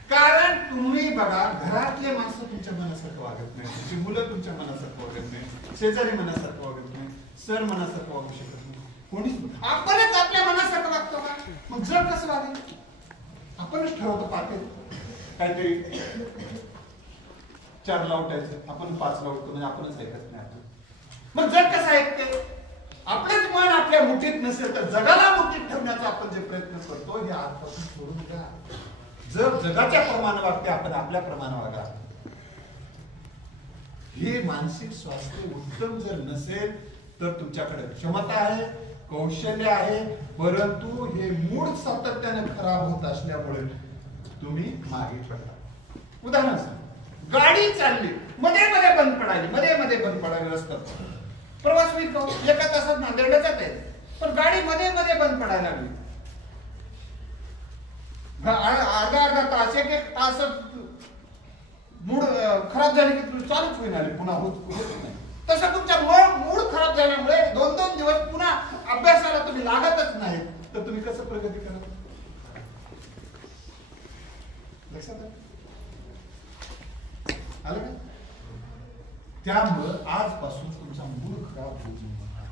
कारण तुम्ही बघा घरातले माणसं तुमच्या मनासारखं वागत नाही, तुमची मुलं तुमच्या मनासारखं वागत नाही, शेजारी मनासारखं वागत नाही, सर मनासारखं वागू शकत नाही, कोणीच. आपणच आपल्या मनासारखं वागतो का? मग जग कसं वागेल? आपणच ठरवतो पाहते काहीतरी 4ला उठायचं, आपण 5ला उठतो म्हणजे आपणच ऐकत नाही. मग जग कसं ऐकते? आपलंच मन आपल्या मुठीत नसेल तर जगाला मुठीत ठेवण्याचा आपण जे प्रयत्न करतो हे आजपासून सोडून द्या. जग जगाच्या प्रमाणे वागते, आपण आपल्या प्रमाणे वागा. हे मानसिक स्वास्थ्य उत्तम जर नसेल तर तुमच्याकडे क्षमता आहे, कौशल्य आहे, परंतु हे मूड सातत्याने खराब होत असल्यामुळे तुम्ही मागे पडता. उदाहरण सांग, गाडी चालली, मध्ये मध्ये बंद पडायली रस्त्यात. प्रवास होईल का? एका तासात नांदेडला जात आहे, पण गाडी मध्ये मध्ये बंद पडायला लागली. अर्धा तास, एक तास मूड खराब झाली की चालूच होईना, पुन्हा होत नाही. तसं तुमचा मूड खराब झाल्यामुळे 2-2 दिवस पुन्हा अभ्यासाला तुम्ही लागतच नाही, तर तुम्ही कसं प्रगती करा? लक्षात आलं का? त्यामुळं आजपासून तुमचा मूड खराब होऊ नका.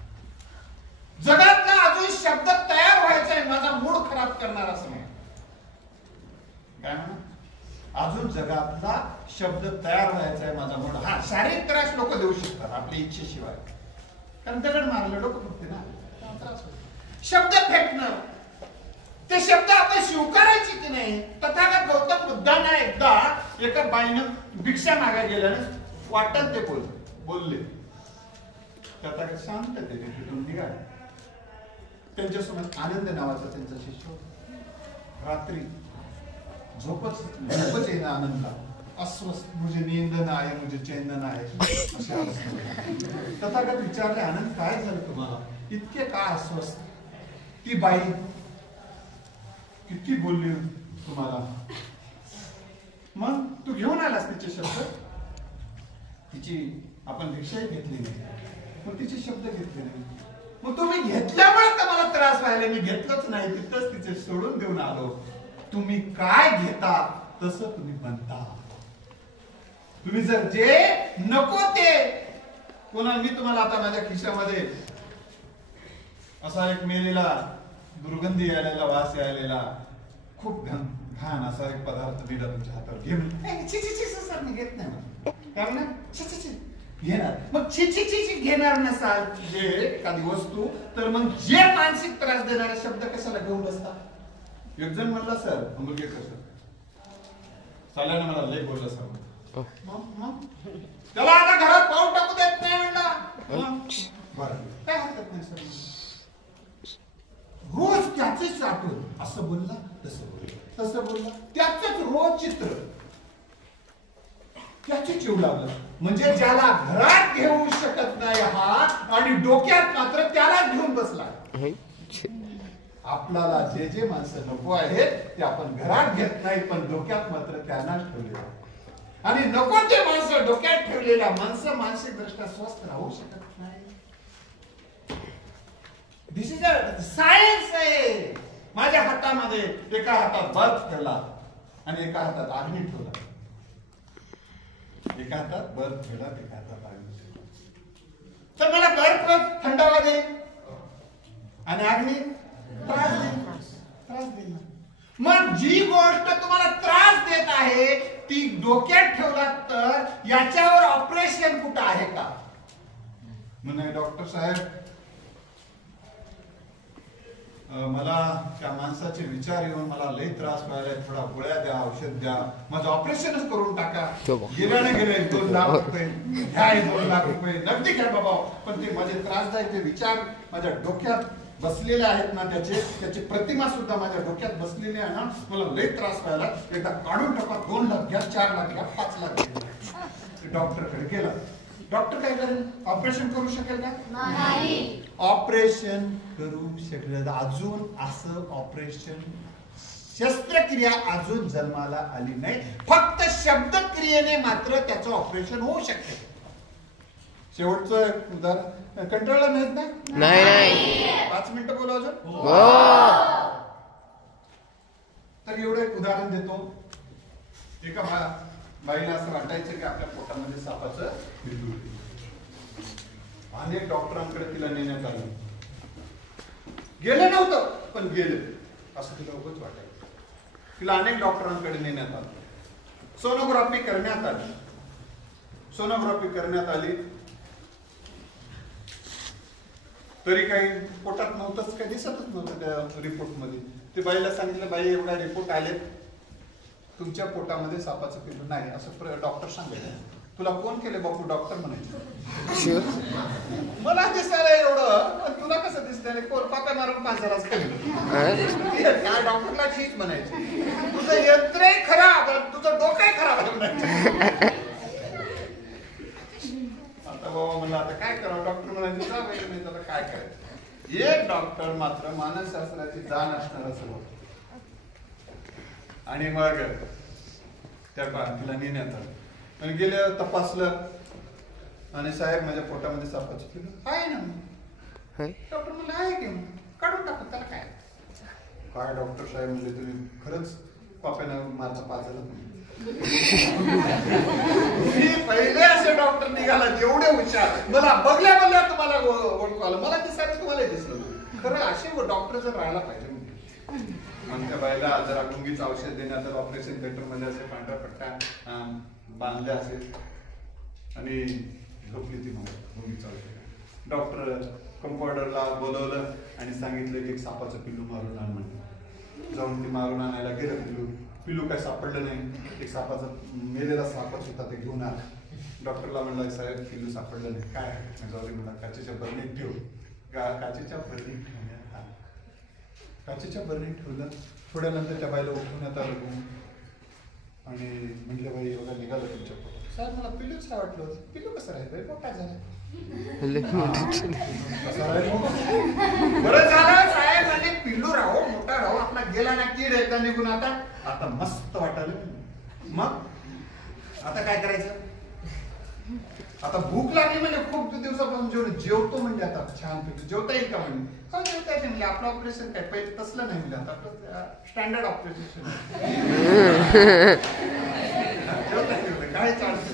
जगातला अजून शब्द तयार व्हायचा आहे माझा मूड खराब करणार असं नाही. काय म्हणा? अजून जगातला शब्द तयार व्हायचा आहे माझा मूड. हा, शारीरिक त्रास लोक देऊ शकतात आपल्या इच्छेशिवाय, कारण दगड मारलं डोकं फुटते ना, त्रास होतो. शब्द फेकणं, ते शब्द आपण स्वीकारायचे की नाही. तथागत गौतम बुद्धांना एकदा एका बाईनं भिक्षा मागायला गेल्यानं वाटत ते बोलले. तथागत शांत ते तिथून निघाले. त्यांच्यासमोर आनंद नावाचा त्यांचा शिष्य होता. रात्री झोपच येणं आनंदला, अस्वस्थ, मुझे नींद ना आहे, मुझे चैन ना आहे, असे अवस्था. तथागत विचारले, आनंद काय झालं तुम्हाला, इतके का अस्वस्थ? ती बाई किती बोलली तुम्हाला, मग तू घेऊन आलास तिचे शब्द? तिची आपण भिक्षाही घेतली नाही, मग तिचे शब्द घेतले नाही. मग तुम्ही घेतल्यामुळे तर मला त्रास व्हायला, मी घेतलंच नाही, तिथंच तिचे सोडून देऊन आलो. तुम्ही काय घेता तसं तुम्ही बनता. तुम्ही जर जे नको ते पुन्हा, मी तुम्हाला आता माझ्या खिशामध्ये असा एक मेलेला, दुर्गंधी यायला, वास यायला, खूप घाण असा एक पदार्थ दिला तुमच्या हातावर, घे सर, मी घेत नाही. काय म्हणा? घेणार. मग छी घेणार नसाल जे एखादी वस्तू, तर मग जे मानसिक त्रास देणारे शब्द कशाला घेऊन बसता? एक जण म्हणला, सर मुलगे कसं चालल्यानं मला लय बोलला सर. मग त्याला आता घरात पाऊल टाकू देत नाही म्हणला. बरं, काय हरकत नाही सर. रोज त्याचीच आठवण, असं बोलला, तसं बोलला, त्याच रोज चित्र त्याची चिव लागलं. म्हणजे ज्याला घरात घेऊ शकत नाही हा, आणि डोक्यात मात्र त्याला घेऊन बसला. आपल्याला जे जे माणसं नको आहेत ते आपण घरात घेत नाही, पण डोक्यात मात्र त्यांना ठेवले. आणि नको ते माणसं डोक्यात ठेवलेल्या माणसं मानसिक दृष्ट्या स्वस्थ राहू शकत नाही. दिस इज अ सायन्स आहे. माझ्या हातामध्ये एका हातात बर्फ ठेवला आणि एका हातात अग्नी ठेवला. एका हातात बर्फ ठेवला, एका हातात अग्नी ठेवला. तर मला बर्फ थंडावा दे आणि अग्नी त्रास देईल. मग जी गोष्ट तुम्हाला त्रास देत आहे ती डोक्यात ठेवला तर याच्यावर ऑपरेशन कुठं आहे का? म्हणे, डॉक्टर साहेब मला त्या माणसाचे विचार येऊन मला लई त्रास व्हायला, थोडा गोळ्या द्या, औषध द्या, माझं ऑपरेशनच करून टाका. गेल्याने गेले 2 लाख रुपये घ्या, 2 लाख रुपये नगदी घ्या बाबा, पण ते माझे त्रासदायक जे विचार माझ्या डोक्यात बसलेले आहेत ना, त्याची प्रतिमा सुद्धा माझ्या डोक्यात बसलेली आहे ना, मला लई त्रास व्हायला, एकदा काढून टाका. 2 लाख घ्या, 4 लाख घ्या, 5 लाख घ्या. डॉक्टरकडे गेला. डॉक्टर काय करेल? ऑपरेशन करू शकेल का? नाही. ऑपरेशन करू शकले. अजून असं ऑपरेशन शस्त्रक्रिया अजून जन्माला आली नाही. फक्त शब्दक्रियेने मात्र त्याचं ऑपरेशन होऊ शकते. शेवटचं उदाहरण कंटाळलं नाहीत ना? नाही. 5 मिनिटं बोला अजून. तर एवढं एक उदाहरण देतो. एका बाईला असं वाटायचं की आपल्या पोटामध्ये सापाचं बिंदू. अनेक डॉक्टरांकडे तिला नेण्यात आलं. गेले नव्हतं पण गेले असं तिला उगाच वाटायचं. तिला अनेक डॉक्टरांकडे नेण्यात आलं. सोनोग्राफी करण्यात आली. सोनोग्राफी करण्यात आली, तरी काही पोटात नव्हतंच, काही दिसतच नव्हतं त्या रिपोर्ट मध्ये. ते बाईला सांगितलं, बाई एवढा रिपोर्ट आले, तुमच्या पोटामध्ये सापाचं पिल्लू नाही असं डॉक्टर सांगायचं. तुला कोण केले बापू? डॉक्टर म्हणायचे. मला दिसायला एवढं, पण तुला कसं दिसतंय? कोलपाता मारून 5,000 त्या डॉक्टरला ठीक म्हणायचे. तुझं यंत्रही खराब, तुझं डोकंही खराब आहे म्हणायचं. आता बाबा म्हणलं आता काय करावं? डॉक्टर म्हणायचे जा बाई नाही, त्याला काय करायचं? एक डॉक्टर मात्र मानसशास्त्राची जाण असणारा सर्व, आणि मग त्या तिला नेण्यात आलं आणि गेले, तपासलं आणि साहेब माझ्या पोटामध्ये सापाची पिल्लू आहे ना. डॉक्टर म्हणलं आहे की, काढून टाकत त्याला काय. काय डॉक्टर साहेब म्हणजे तुम्ही खरंच कॉप्यानं मारता 5,000. पहिले असे डॉक्टर निघाला जेवढे हुशार, मला बघल्या तुम्हाला ओळखू आलं, मला दिसायला तुम्हाला दिसलं. खरं असे डॉक्टर जर राहायला पाहिजे. मग त्या बाईला जरा गुंगीचं औषध देण्यात, ऑपरेशन थिएटर मध्ये असे पांढरा पट्टा बांधले असेल आणि झोपली ती गुंगीचं औषध. डॉक्टर कंपाऊंडरला बोलवलं आणि सांगितलं की एक सापाचं पिल्लू मारून आण म्हणजे. जाऊन ते मारून आणायला गेलं. पिल्लू काय सापडलं नाही. एक सापाचा मेलेला सापच होता, ते घेऊन आला. डॉक्टरला म्हणलं साहेब पिल्लू सापडलं नाही. काय? जाऊ दे म्हणला, काचेच्या बरणीत ठेव. काचेच्या बरणीत ठेवण्यात आलं. काचेच्या बरणीत ठेवलं. थोड्या नंतर त्या बाईला उठवण्यात आलं आणि म्हटलं बाई बघा निघालं तुमच्या पोटात. साहेब मला पिल्लूच काय वाटलं होतं. पिल्लू कसं राहिलं? काय झालं? बरं झालं साहेब म्हणजे पिल्लू राहो, मोठा राहो, आपला गेला ना कीड एकदा निघून. आता मस्त वाटायला. मग आता काय करायचं? आता भूक लागली म्हणजे खूप दिवसापासून जेवतो म्हणजे आता छान जेवता येईल का म्हणजे? हो जेवता येते म्हणजे. आपलं ऑपरेशन काय पहिले तसलं नाही म्हणजे, आता स्टँडर्ड ऑपरेशन जेवता येईल काय चालतं.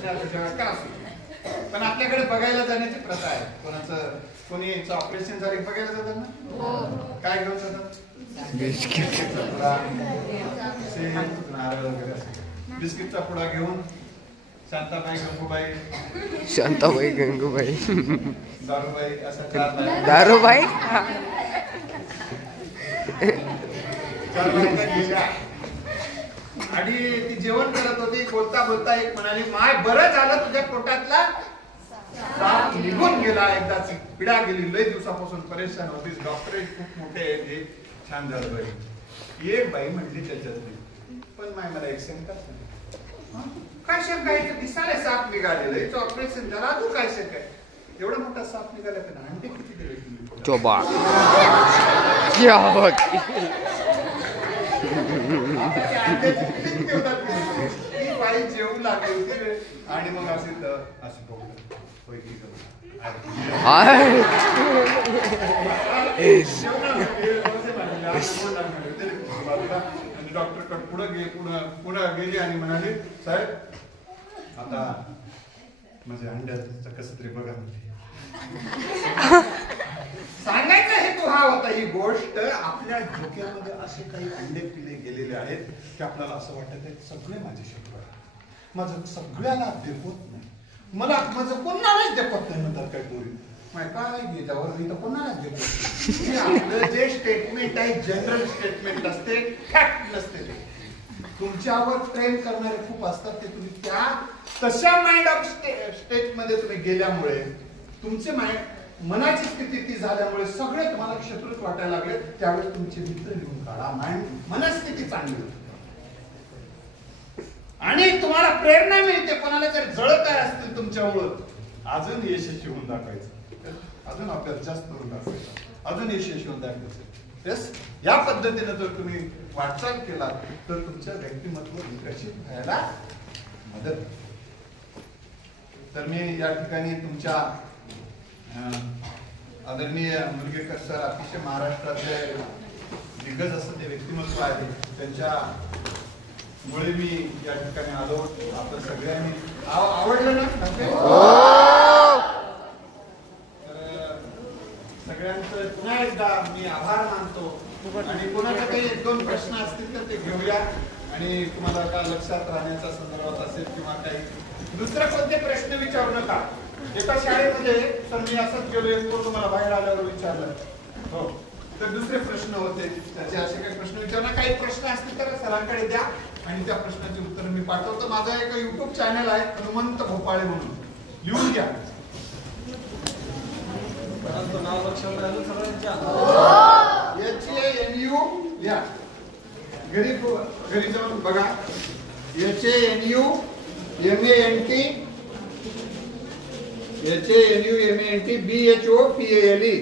पण आपल्याकडे बघायला जाण्याची प्रथा आहे. कोणी ऑपरेशन झालं बघायला जातात ना, काय घेऊन जातात? नारळ वगैरे असं बिस्किटचा पुडा घेऊन शांताबाई गंगूबाई दारूबाई असं दारूबाई आणि ती जेवण करत होती. बोलता बोलता एक म्हणाली, माय बरं झालं तुझ्या पोटातला साप निघून गेला, एकदाची पिढा गेली, लय दिवसापासून परेशान होतीस. डॉक्टर खूप मोठे आहेत, हे छान झालं बाई. एक बाई म्हटली त्याच्यातली, पण माय मला एक शंका काय शंका आहे? दिसायला साप निघालेलं आहे, ऑपरेशन झाला, तू काय शंका आहे? एवढा मोठा साप निघाला का? अंडे किती दिले तुम्ही? चोबा बाई जेवू लागली होती आणि मग अशी डॉक्टर पुढे गेली आणि म्हणाली, साहेब आता म्हणजे अंड्याचं कसं तरी बघा म्हणते. सांगायचा हेतू हा होता. ही गोष्ट आपल्या डोक्यामध्ये असे काही अंडे पिले गेलेले आहेत की आपल्याला असं वाटत आहे सगळे माझे शत्रू आहे, माझं सगळ्याला देखवत नाही, मला माझं कोणालाच देखवत नाही म्हणतात काय पोरी. काय त्यावर मी तर कोणालाच देखवत. आपलं जे स्टेटमेंट आहे जनरल स्टेटमेंट असते, फॅक्ट नसते. ते तुमच्यावर ट्रेन करणारे खूप असतात, ते तुम्ही त्या तशा माइंड ऑफ स्टेट मध्ये तुम्ही गेल्यामुळे तुमचे मनाची स्थिती ती झाल्यामुळे सगळे तुम्हाला शत्रूच वाटायला लागले. त्यावेळेस तुमचे मित्र लिहून काढा. मनस्थिती चांगली होती आणि तुम्हाला प्रेरणा मिळते. कोणाला जर जळत असतील तुमच्यामुळं अजून यशस्वी होऊन दाखवायचं, अजून अभ्यास जास्त करून दाखवायचा, अजून यशस्वी होऊन दाखवायचं. तेच या पद्धतीने जर तुम्ही वाटचाल केला तर तुमच्या व्यक्तिमत्व विकसित व्हायला मदत. तर मी या ठिकाणी तुमच्या आदरणीय मुरगेकर सर अतिशय महाराष्ट्रातले दिग्गज असं ते व्यक्तिमत्व आहे, त्यांच्यामुळे मी या ठिकाणी आलो. आपण सगळ्यांनी आवडलं ना? तर सगळ्यांचं पुन्हा एकदा मी आभार मानतो. आणि कोणाचे काही 1-2 प्रश्न असतील तर ते घेऊया. आणि तुम्हाला का लक्षात राहण्याच्या संदर्भात असेल किंवा काही दुसरे कोणते प्रश्न विचारू नका. एका शाळेमध्ये तर मी असंच गेलो, एक पोर तुम्हाला बाहेर आल्यावर विचारलं हो, तर दुसरे प्रश्न होते त्याचे असे काही प्रश्न विचारणार. काही प्रश्न असतील तर सरांकडे द्या आणि त्या प्रश्नाचे उत्तर मी पाठवतो. माझा एक युट्यूब चॅनल आहे हनुमंत भोपाळे म्हणून, लिहून घ्या. नाव लक्षात राहिलं सगळ्यांच्या. HANU या घरी जाऊन बघा. HANU MANT BHOPALE.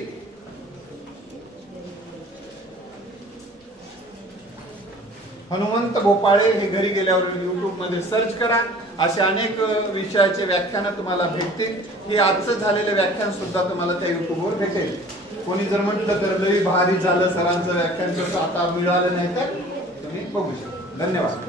हनुमंत भोपाळे हे घरी गेल्यावर YouTube मध्ये सर्च करा. असे अनेक विषयाचे व्याख्यान तुम्हाला भेटतील. हे आजचं झालेलं व्याख्यान सुद्धा तुम्हाला त्या YouTube वर भेटेल. कोणी जर म्हटलं तर लई भारी झालं सरांचं व्याख्यान, कसं आता मिळालं नाही तर तुम्ही बघू शकता. धन्यवाद.